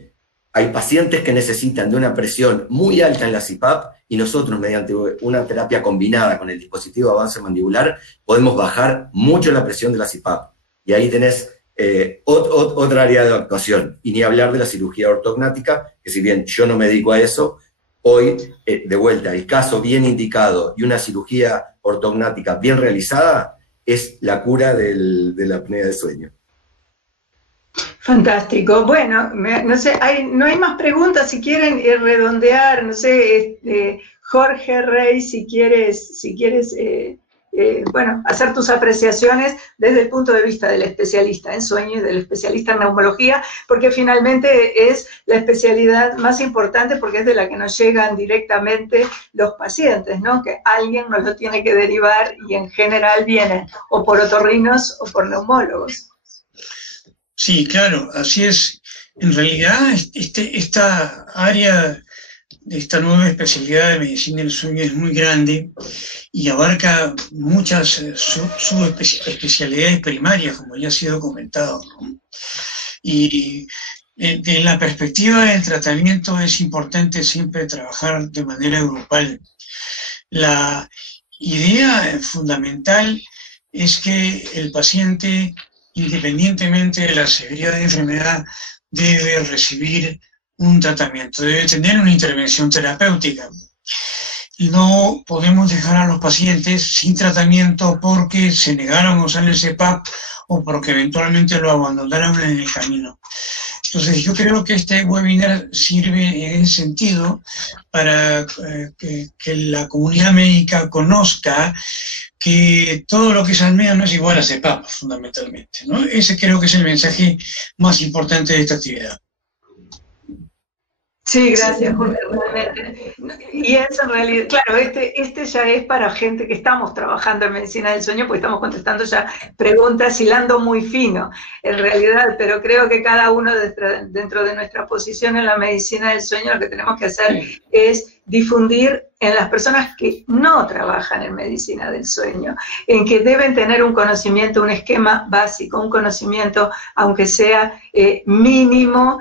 hay pacientes que necesitan de una presión muy alta en la CPAP y nosotros, mediante una terapia combinada con el dispositivo de avance mandibular, podemos bajar mucho la presión de la CPAP. Y ahí tenés otra área de actuación. Y ni hablar de la cirugía ortognática, que si bien yo no me dedico a eso, hoy, de vuelta, el caso bien indicado y una cirugía ortognática bien realizada es la cura de la apnea de sueño. Fantástico. Bueno, no sé, no hay más preguntas. Si quieren redondear, no sé, Jorge Rey, si quieres bueno, hacer tus apreciaciones desde el punto de vista del especialista en sueño y del especialista en neumología, porque finalmente es la especialidad más importante porque es de la que nos llegan directamente los pacientes, ¿no? Que alguien nos lo tiene que derivar y en general vienen o por otorrinos o por neumólogos. Sí, claro, así es. En realidad, esta área de esta nueva especialidad de medicina del sueño es muy grande y abarca muchas subespecialidades primarias, como ya ha sido comentado, ¿no? Y de la perspectiva del tratamiento es importante siempre trabajar de manera grupal. La idea fundamental es que el paciente, independientemente de la severidad de la enfermedad, debe recibir un tratamiento, debe tener una intervención terapéutica. No podemos dejar a los pacientes sin tratamiento porque se negaron a usar el CPAP o porque eventualmente lo abandonaron en el camino. Entonces yo creo que este webinar sirve en ese sentido para que la comunidad médica conozca que todo lo que es apnea no es igual a CPAP, fundamentalmente, ¿no? Ese creo que es el mensaje más importante de esta actividad. Sí, gracias, Jorge, realmente. Y eso en realidad, claro, este ya es para gente que estamos trabajando en medicina del sueño, porque estamos contestando ya preguntas hilando muy fino, en realidad, pero creo que cada uno dentro de nuestra posición en la medicina del sueño, lo que tenemos que hacer es difundir en las personas que no trabajan en medicina del sueño, en que deben tener un conocimiento, un esquema básico, un conocimiento, aunque sea mínimo,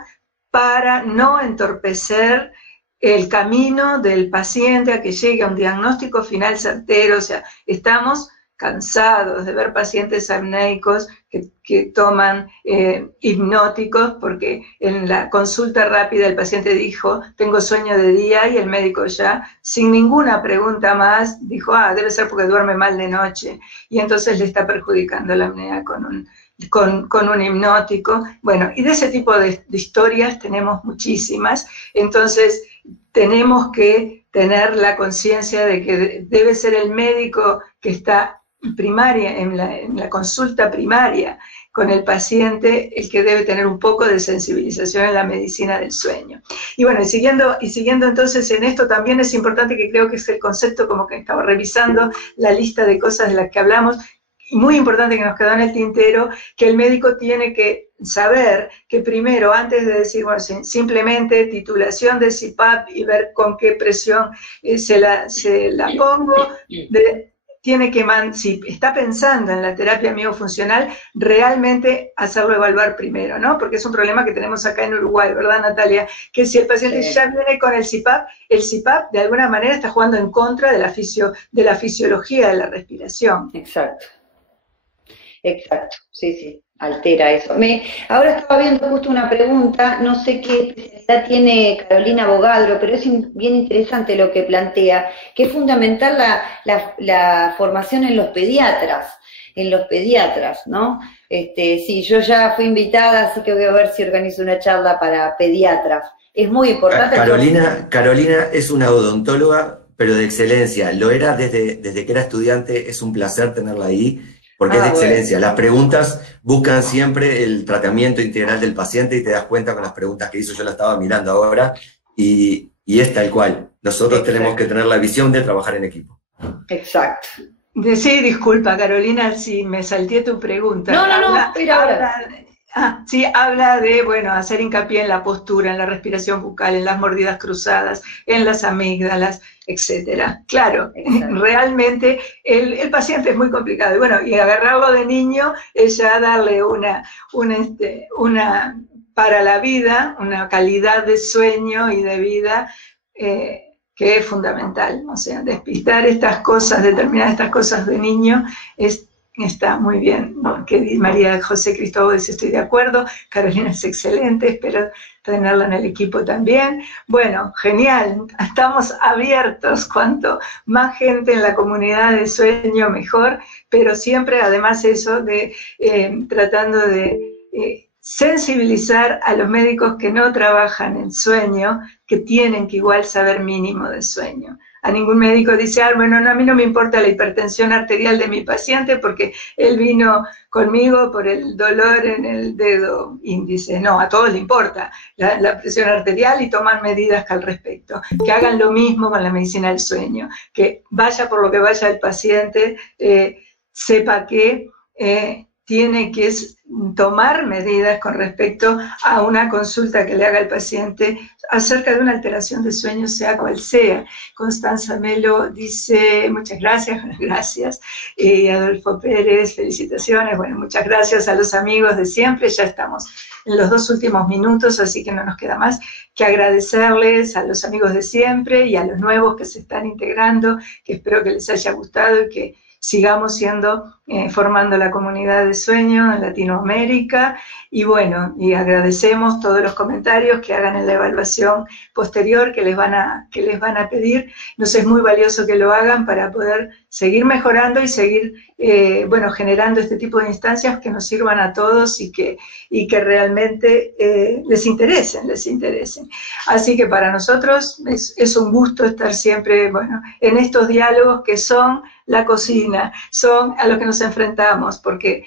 para no entorpecer el camino del paciente a que llegue a un diagnóstico final certero. O sea, estamos cansados de ver pacientes apneicos que toman hipnóticos porque en la consulta rápida el paciente dijo, tengo sueño de día, y el médico ya, sin ninguna pregunta más, dijo, debe ser porque duerme mal de noche, y entonces le está perjudicando la apnea con un hipnótico. Bueno, y de ese tipo de historias tenemos muchísimas. Entonces tenemos que tener la conciencia de que debe ser el médico que está primaria, en la consulta primaria, con el paciente el que debe tener un poco de sensibilización en la medicina del sueño. Y bueno, y siguiendo entonces en esto, también es importante, que creo que es el concepto, como que estaba revisando la lista de cosas de las que hablamos, muy importante que nos quedó en el tintero, que el médico tiene que saber que primero, antes de decir, bueno, simplemente titulación de CPAP y ver con qué presión se la pongo, tiene que, si está pensando en la terapia miofuncional, realmente hacerlo evaluar primero, ¿no? Porque es un problema que tenemos acá en Uruguay, ¿verdad, Natalia? Que si el paciente ya viene con el CPAP de alguna manera está jugando en contra de la fisiología de la respiración. Exacto. Exacto, sí, altera eso. Ahora estaba viendo justo una pregunta, no sé qué especialidad tiene Carolina Bogadro, pero es bien interesante lo que plantea, que es fundamental la formación en los pediatras, ¿no? Sí, yo ya fui invitada, así que voy a ver si organizo una charla para pediatras. Es muy importante. Carolina es una odontóloga, pero de excelencia. Lo era desde que era estudiante, es un placer tenerla ahí. Porque es de excelencia. Bueno. Las preguntas buscan siempre el tratamiento integral del paciente y te das cuenta con las preguntas que hizo, yo la estaba mirando ahora, y es tal cual. Nosotros tenemos que tener la visión de trabajar en equipo. Exacto. Sí, disculpa, Carolina, si me salté tu pregunta. No, pero ahora. Sí, habla de, bueno, hacer hincapié en la postura, en la respiración bucal, en las mordidas cruzadas, en las amígdalas, etcétera. Claro, realmente el paciente es muy complicado. Y bueno, y agarrarlo de niño es ya darle una para la vida, una calidad de sueño y de vida que es fundamental. O sea, despistar estas cosas, determinar estas cosas de niño está muy bien, ¿no? Que María José Cristóbal dice, estoy de acuerdo, Carolina es excelente, espero tenerla en el equipo también. Bueno, genial, estamos abiertos, cuanto más gente en la comunidad de sueño mejor, pero siempre además eso de tratando de sensibilizar a los médicos que no trabajan en sueño, que tienen que igual saber mínimo de sueño. A ningún médico dice, bueno, no, a mí no me importa la hipertensión arterial de mi paciente porque él vino conmigo por el dolor en el dedo índice. No, a todos le importa la presión arterial y toman medidas al respecto. Que hagan lo mismo con la medicina del sueño, que vaya por lo que vaya el paciente, sepa que tiene que tomar medidas con respecto a una consulta que le haga el paciente acerca de una alteración de sueño, sea cual sea. Constanza Melo dice, muchas gracias, gracias. Adolfo Pérez, felicitaciones. Bueno, muchas gracias a los amigos de siempre. Ya estamos en los 2 últimos minutos, así que no nos queda más que agradecerles a los amigos de siempre y a los nuevos que se están integrando, que espero que les haya gustado y que sigamos formando la comunidad de sueño en Latinoamérica. Y bueno, y agradecemos todos los comentarios que hagan en la evaluación posterior que les van a pedir. Nos es muy valioso que lo hagan para poder seguir mejorando y seguir generando este tipo de instancias que nos sirvan a todos y que realmente les interesen. Así que para nosotros es un gusto estar siempre, en estos diálogos que son la cocina, son a los que nos enfrentamos, porque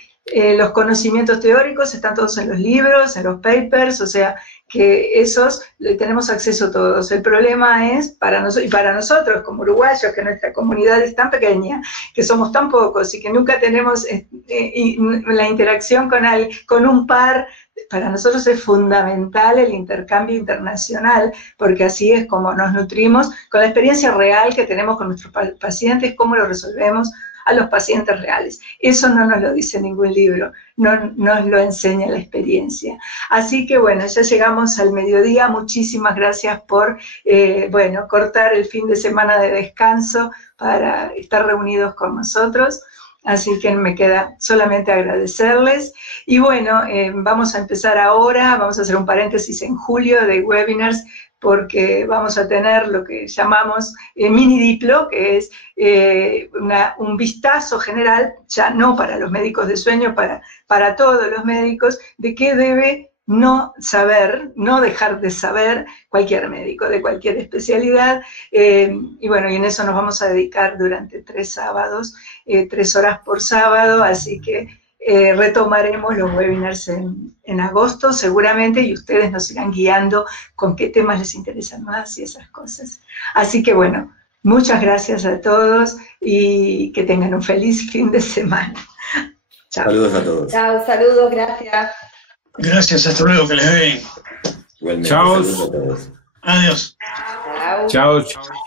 los conocimientos teóricos están todos en los libros, en los papers, o sea, que esos tenemos acceso todos. El problema es para nosotros como uruguayos, que nuestra comunidad es tan pequeña, que somos tan pocos y que nunca tenemos la interacción con un par. Para nosotros es fundamental el intercambio internacional, porque así es como nos nutrimos con la experiencia real que tenemos con nuestros pacientes, cómo lo resolvemos a los pacientes reales. Eso no nos lo dice ningún libro, no nos lo enseña la experiencia. Así que bueno, ya llegamos al mediodía. Muchísimas gracias por cortar el fin de semana de descanso para estar reunidos con nosotros. Así que me queda solamente agradecerles. Y bueno, vamos a empezar ahora, vamos a hacer un paréntesis en julio de webinars, porque vamos a tener lo que llamamos mini diplo, que es un vistazo general, ya no para los médicos de sueño, para todos los médicos, de qué debe no saber, no dejar de saber cualquier médico de cualquier especialidad. Y bueno, y en eso nos vamos a dedicar durante 3 sábados, 3 horas por sábado, así que retomaremos los webinars en agosto seguramente, y ustedes nos irán guiando con qué temas les interesan más y esas cosas. Así que bueno, muchas gracias a todos y que tengan un feliz fin de semana. Chao. Saludos a todos. Chao, saludos, gracias. Gracias, hasta luego, que les vea bien. Igualmente, Chao. saludos a todos. Adiós. Chao. Chao, chao.